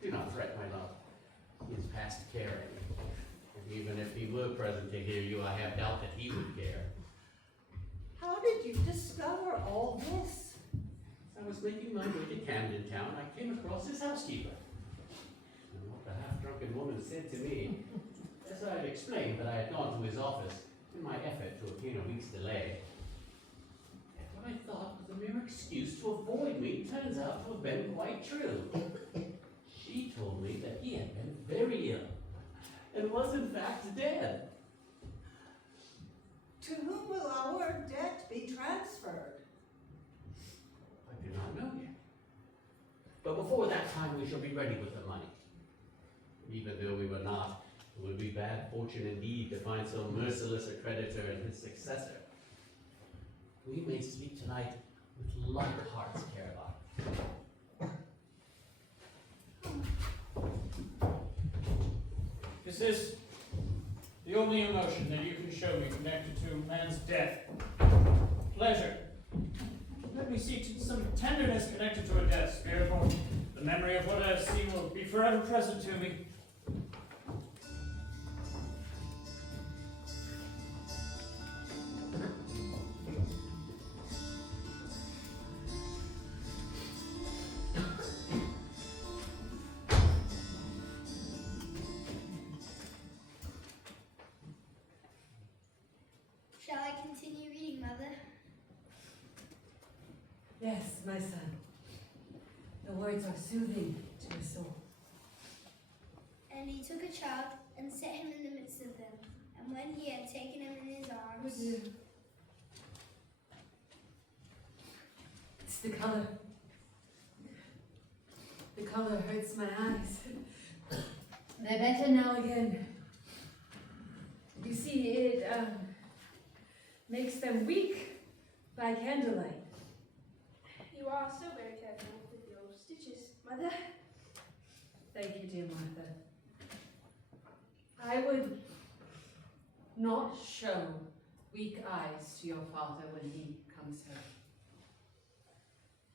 Do not fret, my love. He is past caring. And even if he were present to hear you, I have doubt that he would care. How did you discover all this? I was making my way to Camden Town. I came across his housekeeper. And what the half-drunken woman said to me, as I had explained that I had gone to his office in my effort to obtain a week's delay. And what I thought was a mere excuse to avoid me turns out to have been quite true. She told me that he had been very ill and was in fact dead. To whom will our debt be transferred? I do not know yet. But before that time, we shall be ready with the money. Even though we were not, it would be bad fortune indeed to find so merciless a creditor and his successor. We may sleep tonight with light hearts, Caroline. Is this the only emotion that you can show me connected to a man's death? Pleasure. Let me see some tenderness connected to a death, Spirit, for the memory of what I have seen will be forever present to me. Shall I continue reading, Mother? Yes, my son. The words are soothing to the soul. And he took a child and set him in the midst of them. And when he had taken him in his arms, It's the color. The color hurts my eyes. They're better now again. You see, it makes them weak by candlelight. You are so very careful with your stitches, Mother. Thank you, dear Martha. I would not show weak eyes to your father when he comes home.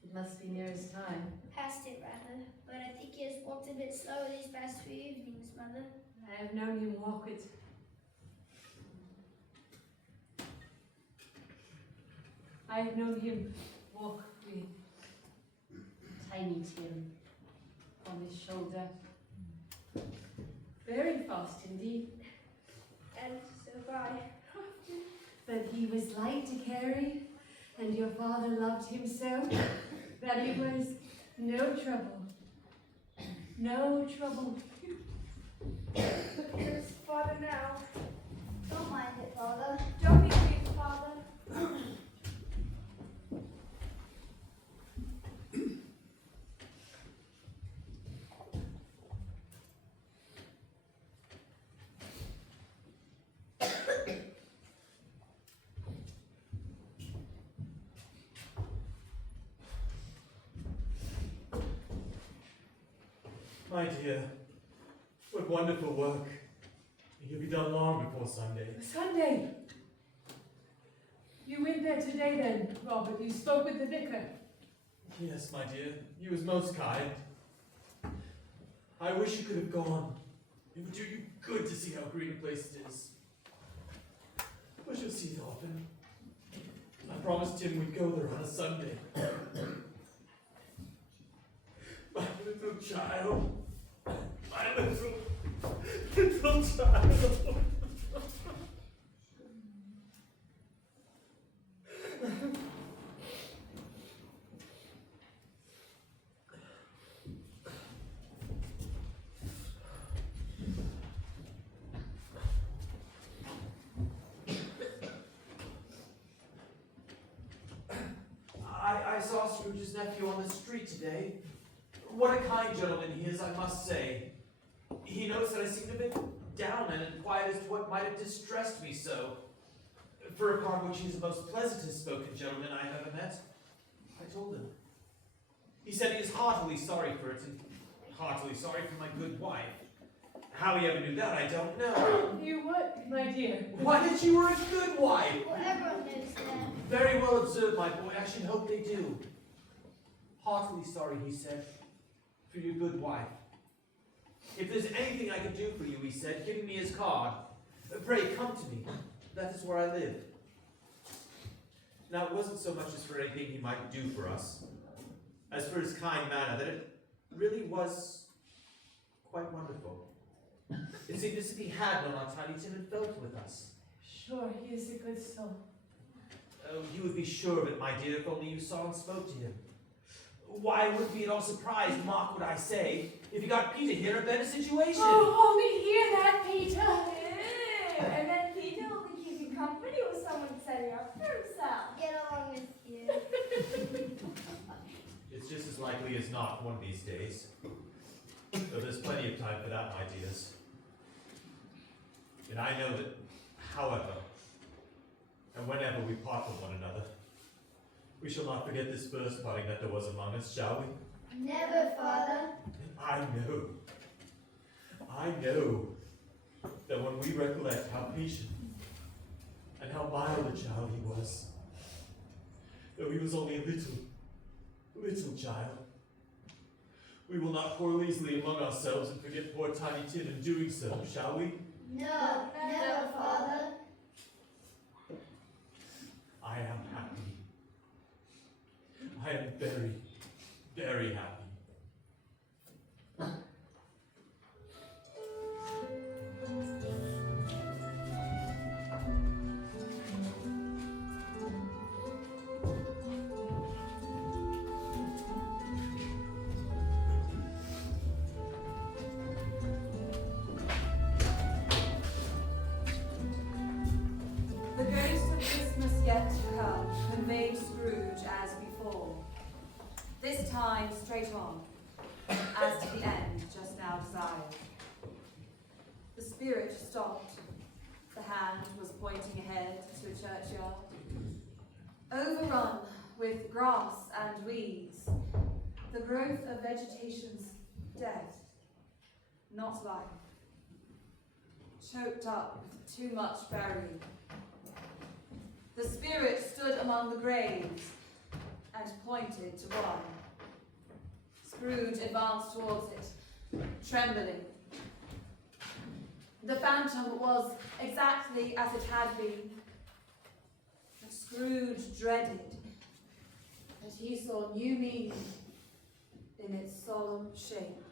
It must be near his time. past it rather, but I think he has walked a bit slower these past few evenings, Mother. I have known him walk it. I have known him walk with Tiny Tim on his shoulder. Very fast indeed. And so have I. But he was light to carry, and your father loved him so that it was no trouble. No trouble. Look, here's Father now. Don't mind it, Father. Don't be grieved, Father. My dear, what wonderful work. You'll be done long before Sunday. Sunday! You went there today then, Robert. You spoke with the vicar. Yes, my dear, he was most kind. I wish you could have gone. It would do you good to see how green a place it is. We shall see it often. I promised him we'd go there on a Sunday. My little child. My little child. I saw Scrooge's nephew on the street today. What a kind gentleman he is, I must say. He noticed that I seemed a bit down and inquired as to what might have distressed me so. For a part which he is the most pleasantest spoken gentleman I have ever met, I told him. He said he is heartily sorry for it, and heartily sorry for my good wife. How he ever knew that, I don't know. You what, my dear? Why, that you were a good wife! Well, everyone knows that. Very well observed, my boy. I should hope they do. Heartily sorry, he said, for your good wife. If there's anything I can do for you, he said, giving me his card, pray come to me. That is where I live. Now, it wasn't so much as for anything he might do for us, as for his kind manner, that it really was quite wonderful. It seemed as if he had known our Tiny Tim and felt with us. Sure, he is a good soul. Oh, you would be sure of it, my dear, if only you saw and spoke to him. Why, I wouldn't be at all surprised, mark what I say, if you got Peter here a better situation. Oh, only hear that, Peter! And then Peter will be keeping company with someone setting up for himself. Get along with you. It's just as likely as not one of these days. Though there's plenty of time for that, my dears. And I know that, however, and whenever we part from one another, we shall not forget this first parting that there was among us, shall we? Never, Father. I know that when we recollect how patient and how mild a child he was, though he was only a little child, we will not quarrel easily among ourselves and forget poor Tiny Tim in doing so, shall we? No, never, Father. I am happy. I am very, very happy. The ghost of Christmas yet to come conveyed Scrooge as before, this time straight on, as to the end just now desired. The spirit stopped. The hand was pointing ahead to a churchyard, overrun with grass and weeds, the growth of vegetation's dead, not life, choked up with too much burying. The spirit stood among the graves and pointed to one. Scrooge advanced towards it, trembling. The phantom was exactly as it had been, but Scrooge dreaded that he saw new meaning in its solemn shape.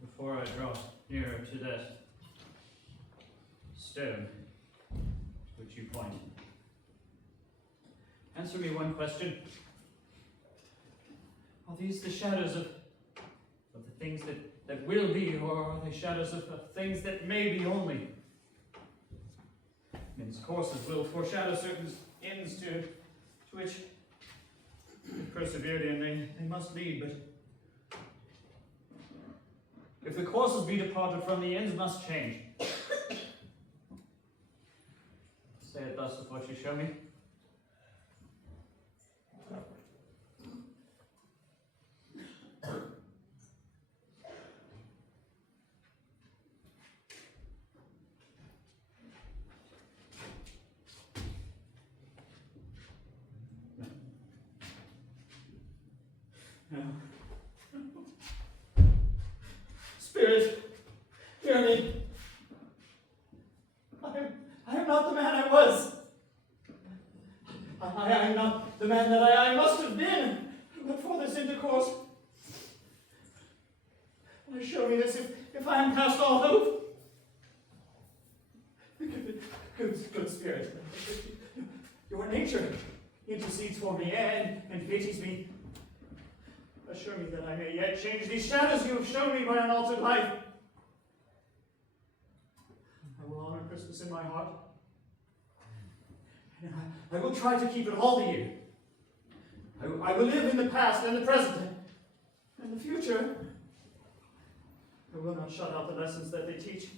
Before I draw nearer to that stone to which you point, answer me one question. Are these the shadows of the things that will be, or are they shadows of things that may be only? Men's courses will foreshadow certain ends to which, if persevered in, they must lead, but if the courses be departed from, the ends must change. Say it thus with what you show me. I am not the man I was. I am not the man that I must have been but for this intercourse. Why show me this if I am past all hope? Good spirit, your nature intercedes for me and pities me. Assure me that I may yet change these shadows you have shown me by an altered life. I will honor Christmas in my heart. And I will try to keep it all to you. I will live in the past and the present and the future. I will not shut out the lessons that they teach.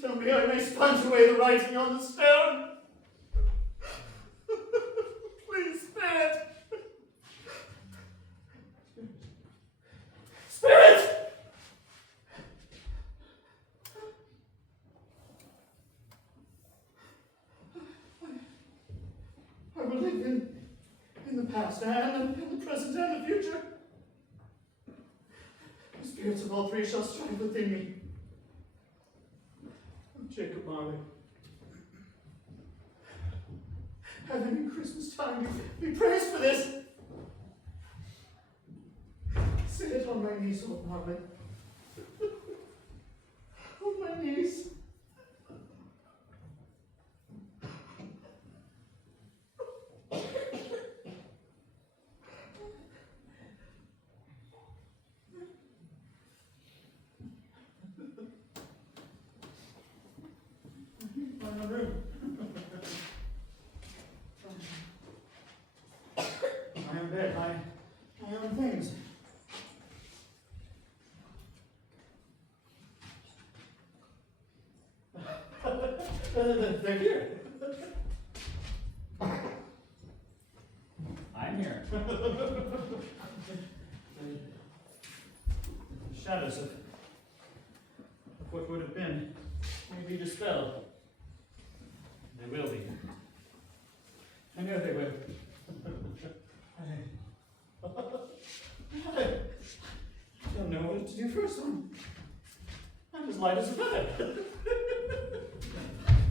Tell me I may sponge away the writing on the stone. Please, Spirit. Spirit! I will live in the past and the present and the future. The spirits of all three shall strive within me. Jacob Marley. Heaven in Christmas time be praised for this. Say it on my knees, Lord Marley. On my knees. I am bed, my own things. They're here. I'm here. The shadows of what would have been may be dispelled. They will be. I know they will. I don't know what to do first. I'm as light as a feather.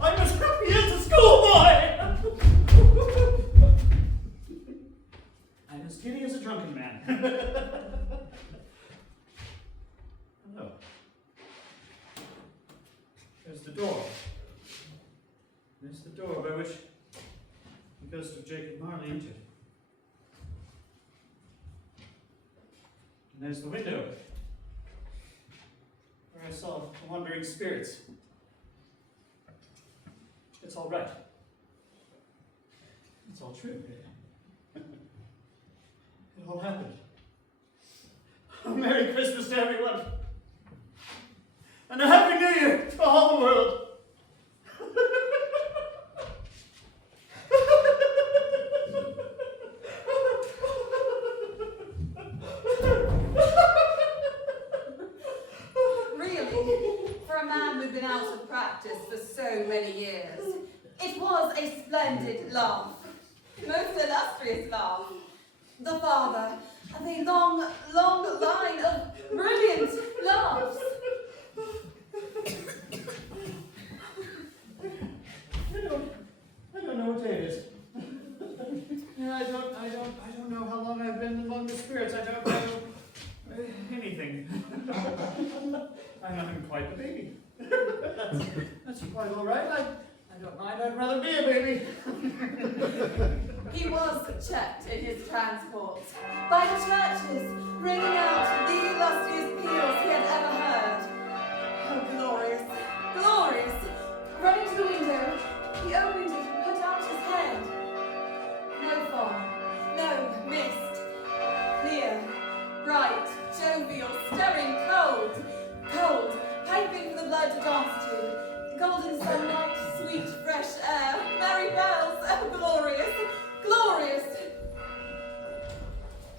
I'm as happy as a schoolboy. I'm as giddy as a drunken man. Hello. There's the door. There's the door by which the ghost of Jacob Marley entered. And there's the window where I saw the wandering spirits. It's all right. It's all true. It all happened. Oh, Merry Christmas to everyone. And a Happy New Year to all the world. Been out of practice for so many years. It was a splendid laugh, most illustrious laugh. The father of a long, long line of brilliant laughs. I don't know what day it is. I don't know how long I've been among the spirits. I don't know anything. I'm quite the baby. That's quite all right. I don't mind. I'd rather be a baby. He was checked in his transport by churches ringing out the illustrious peals he had ever heard. Oh, glorious, glorious! Running to the window, he opened it and put out his head. No fog, no mist. Clear, bright, jovial, stirring, cold, cold. Piping for the blood to dance to, golden sunlight, sweet fresh air, merry bells, oh glorious, glorious!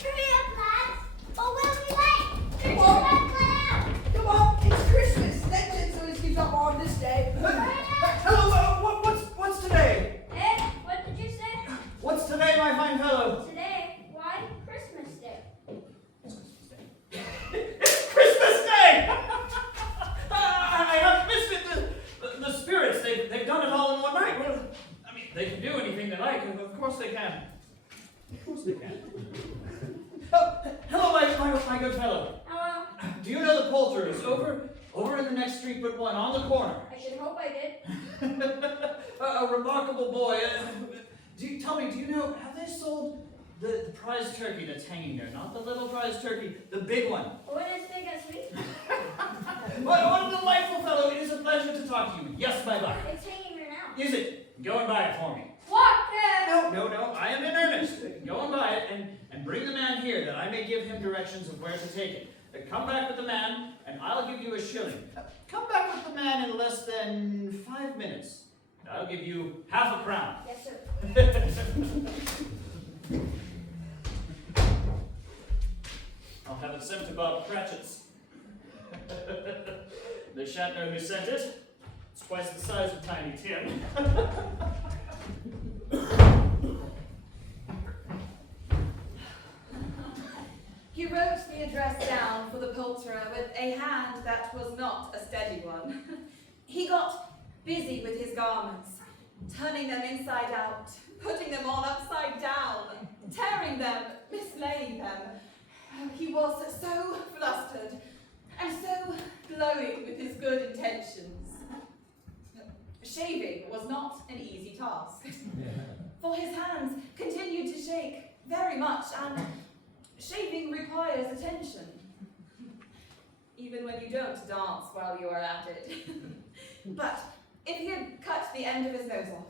Hurry up, lads, or we'll be late! Come on, come on, it's Christmas. Legends always keeps up on this day. Hello, what's today? Eh, what did you say? What's today, my fine fellow? Today, why? Christmas Day. It's Christmas Day. good fellow. Hello. Do you know the poulterers over in the next street but one, on the corner? I should hope I did. A remarkable boy. Tell me, do you know, have they sold the prize turkey that's hanging there? Not the little prize turkey, the big one. What is big as me? What a delightful fellow. It is a pleasure to talk to you. Yes, bye-bye. It's hanging here now. Is it? Go and buy it for me. What? No, I am in earnest. Go and buy it and bring the man here that I may give him directions of where to take it. Come back with the man and I'll give you a shilling. Come back with the man in less than 5 minutes. I'll give you half a crown. Yes, sir. I'll have it sent to Bob Cratchit's. They shan't know who sent it. It's twice the size of Tiny Tim. He wrote the address down for the poulterer with a hand that was not a steady one. He got busy with his garments, turning them inside out, putting them on upside down, tearing them, mislaying them. He was so flustered and so glowing with his good intentions. Shaving was not an easy task, for his hands continued to shake very much, and shaving requires attention, even when you don't dance while you are at it. But if he had cut the end of his nose off,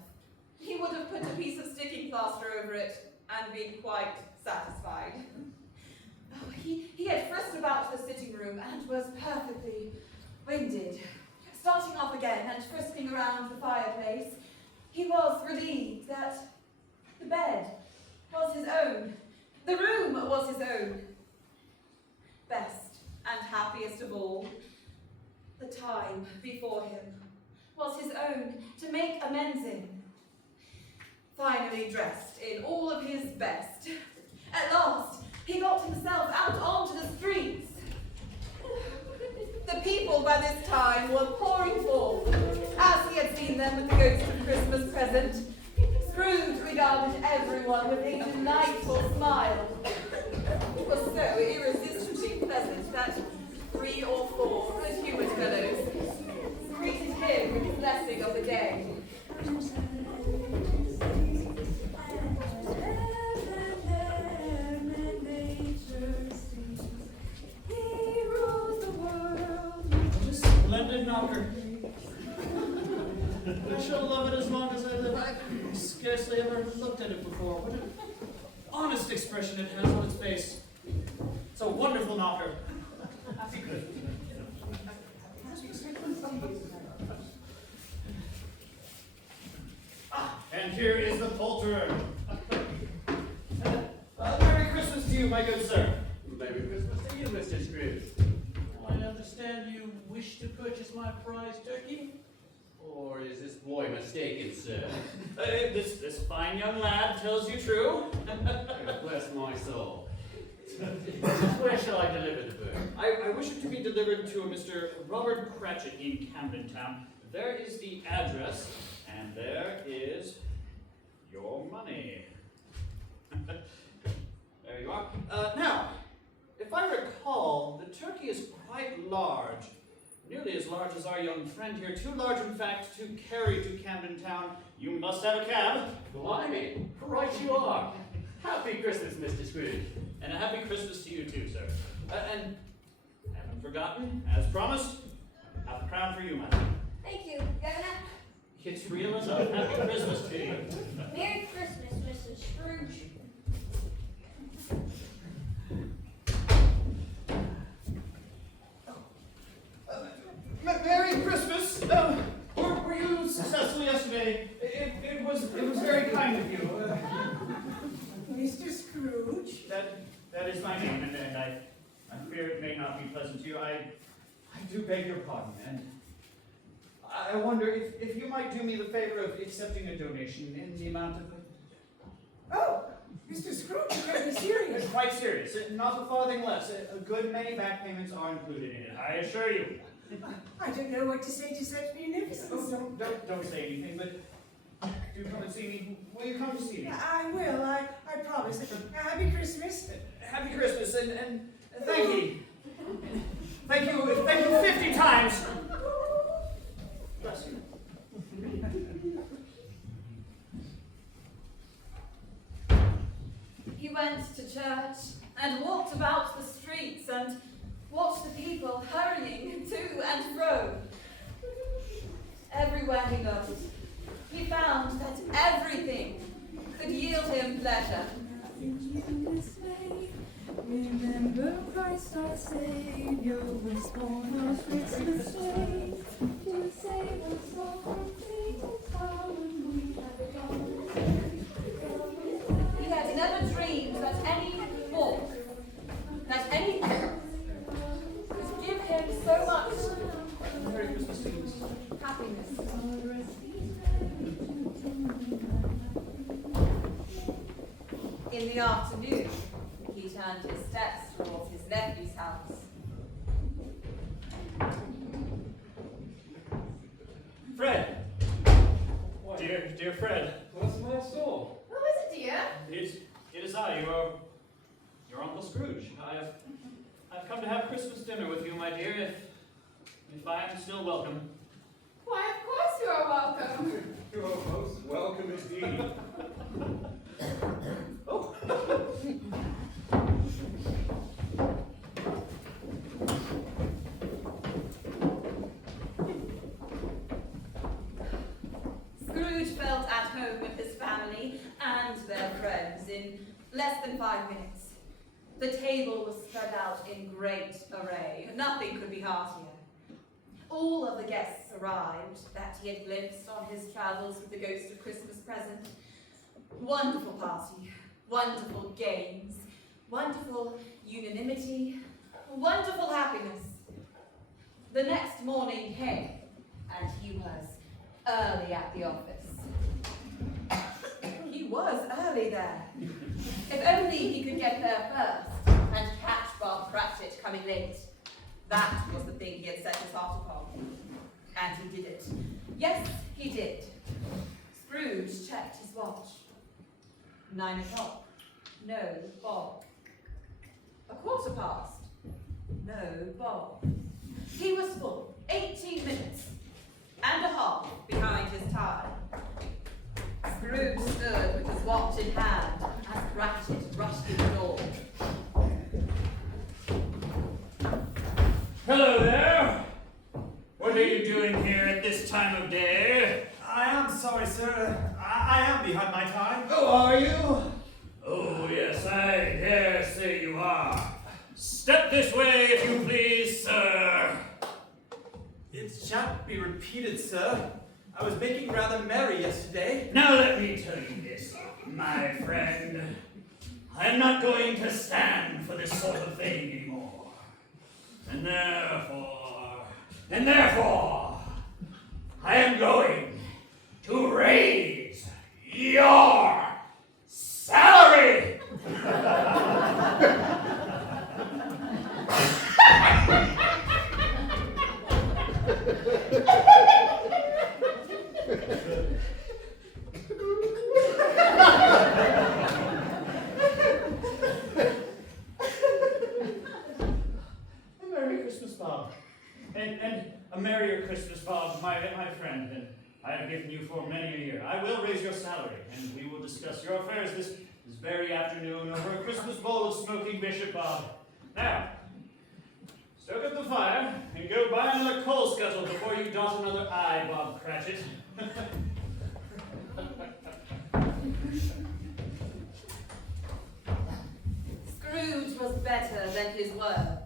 he would have put a piece of sticking plaster over it and been quite satisfied. Oh, he had frisked about the sitting room and was perfectly winded. Starting off again and frisking around the fireplace, he was relieved that the bed was his own. The room was his own. Best and happiest of all, the time before him was his own to make amends in. Finally dressed in all of his best, at last he got himself out onto the streets. The people by this time were pouring forth, as he had seen them with the ghost of Christmas present. Scrooge regarded everyone with a delightful smile. It was so irresistibly pleasant that 3 or 4 good-humoured fellows greeted him with his blessing of the day. Splendid knocker. I shall love it as long as I live. I've scarcely ever looked at it before. What an honest expression it has on its face. It's a wonderful knocker. And here is the poulterer. Merry Christmas to you, my good sir. Merry Christmas to you, Mr. Scrooge. I understand you wish to purchase my prize turkey? Or is this boy mistaken, sir? This fine young lad tells you true. Bless my soul. Where shall I deliver the bird? I wish it to be delivered to a Mr. Robert Cratchit in Camden Town. There is the address, and there is your money. There you are. Now, if I recall, the turkey is quite large. Nearly as large as our young friend here. Too large, in fact, to carry to Camden Town. You must have a cab. Blimey, right you are. Happy Christmas, Mr. Scrooge. And a happy Christmas to you too, sir. And haven't forgotten, as promised, half a crown for you, my friend. Thank you, Governor. It's real enough. Happy Christmas to you. Merry Christmas, Mrs. Scrooge. Merry Christmas. Were you successful yesterday? It was very kind of you. Mr. Scrooge? That is my name, and I fear it may not be pleasant to you. I do beg your pardon, and I wonder if you might do me the favor of accepting a donation in the amount of... Oh, Mr. Scrooge, you can't be serious. It's quite serious. Not a farthing less. A good many back payments are included in it, I assure you. I don't know what to say to such munificence. Oh, don't say anything, but do come and see me. Will you come to see me? I will, I promise. Happy Christmas. Happy Christmas, and Thank you. Thank you 50 times. Bless you. He went to church and walked about the streets and watched the people hurrying to and fro. Everywhere he looked, he found that everything could yield him pleasure. Remember Christ our Savior was born on Christmas Day to save us all from Satan's power, and we have gone. He had never dreamed that any walk, that anything could give him so much Merry Christmas to you. happiness. In the afternoon, he turned his steps towards his nephew's house. Fred. Dear Fred. Bless my soul. Who is it, dear? It is I, your Uncle Scrooge. I've come to have Christmas dinner with you, my dear, if I am still welcome. Why, of course you are welcome. You are most welcome indeed. Oh. Scrooge felt at home with his family and their friends in less than 5 minutes. The table was spread out in great array. Nothing could be heartier. All of the guests arrived that he had glimpsed on his travels with the ghost of Christmas present. Wonderful party, wonderful games, wonderful unanimity, wonderful happiness. The next morning came, and he was early at the office. He was early there. If only he could get there first and catch Bob Cratchit coming late. That was the thing he had set his heart upon. And he did it. Yes, he did. Scrooge checked his watch. 9 o'clock. No Bob. 1/4 past. No Bob. He was full 18 minutes and a half behind his time. Scrooge stood with his watch in hand as Cratchit rushed in the door. Hello there. What are you doing here at this time of day? I am sorry, sir. I am behind my time. Oh, are you? Oh, yes, I dare say you are. Step this way, if you please, sir. It shan't be repeated, sir. I was making rather merry yesterday. Now let me tell you this, my friend. I'm not going to stand for this sort of thing anymore. And therefore, I am going to raise your salary! Merry Christmas, Bob. And a merrier Christmas, Bob, my friend, than I have given you for many a year. I will raise your salary, and we will discuss your affairs this very afternoon over a Christmas bowl of smoking bishop, Bob. Now, stoke up the fire, and go buy another coal scuttle before you dot another I, Bob Cratchit. Scrooge was better than his word.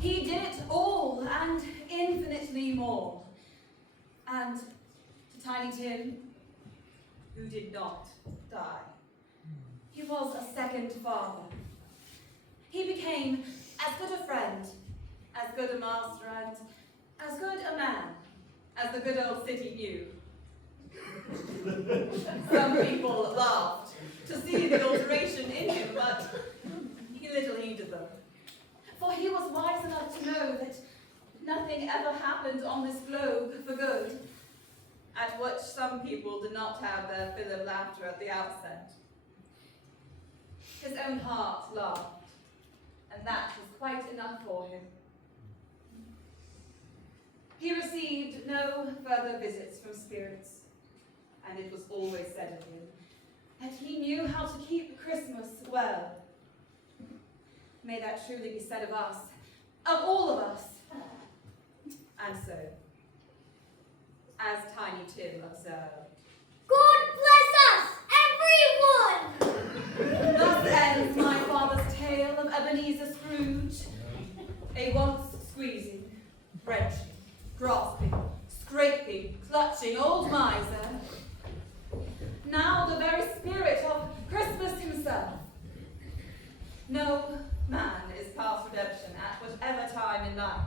He did it all and infinitely more. And to Tiny Tim, who did not die, he was a second father. He became as good a friend, as good a master, and as good a man as the good old city knew. Some people laughed to see the alteration in him, but he little heeded them. For he was wise enough to know that nothing ever happened on this globe for good, at which some people did not have their fill of laughter at the outset. His own heart laughed, and that was quite enough for him. He received no further visits from spirits, and it was always said of him that he knew how to keep Christmas well. May that truly be said of us, of all of us. And so, as Tiny Tim observed, God bless us, everyone! thus ends my father's tale of Ebenezer Scrooge, a once squeezing, wrenching, grasping, scraping, clutching old miser, now the very spirit of Christmas himself. No man is past redemption at whatever time in life.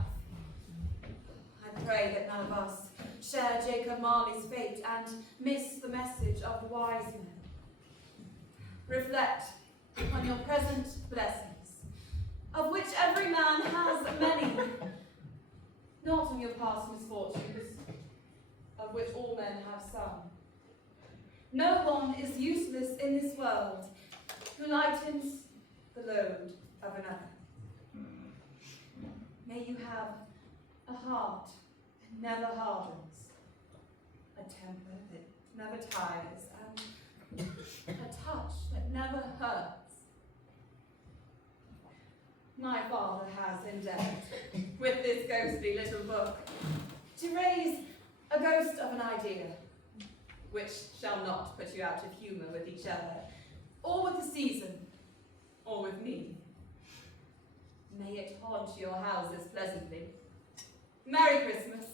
I pray that none of us share Jacob Marley's fate and miss the message of the wise men. Reflect on your present blessings, of which every man has many, not on your past misfortunes, of which all men have some. No one is useless in this world who lightens the load of another. May you have a heart that never hardens, a temper that never tires, and a touch that never hurts. My father has endeavoured, with this ghostly little book, to raise a ghost of an idea, which shall not put you out of humour with each other, or with the season, or with me. May it haunt your houses pleasantly. Merry Christmas.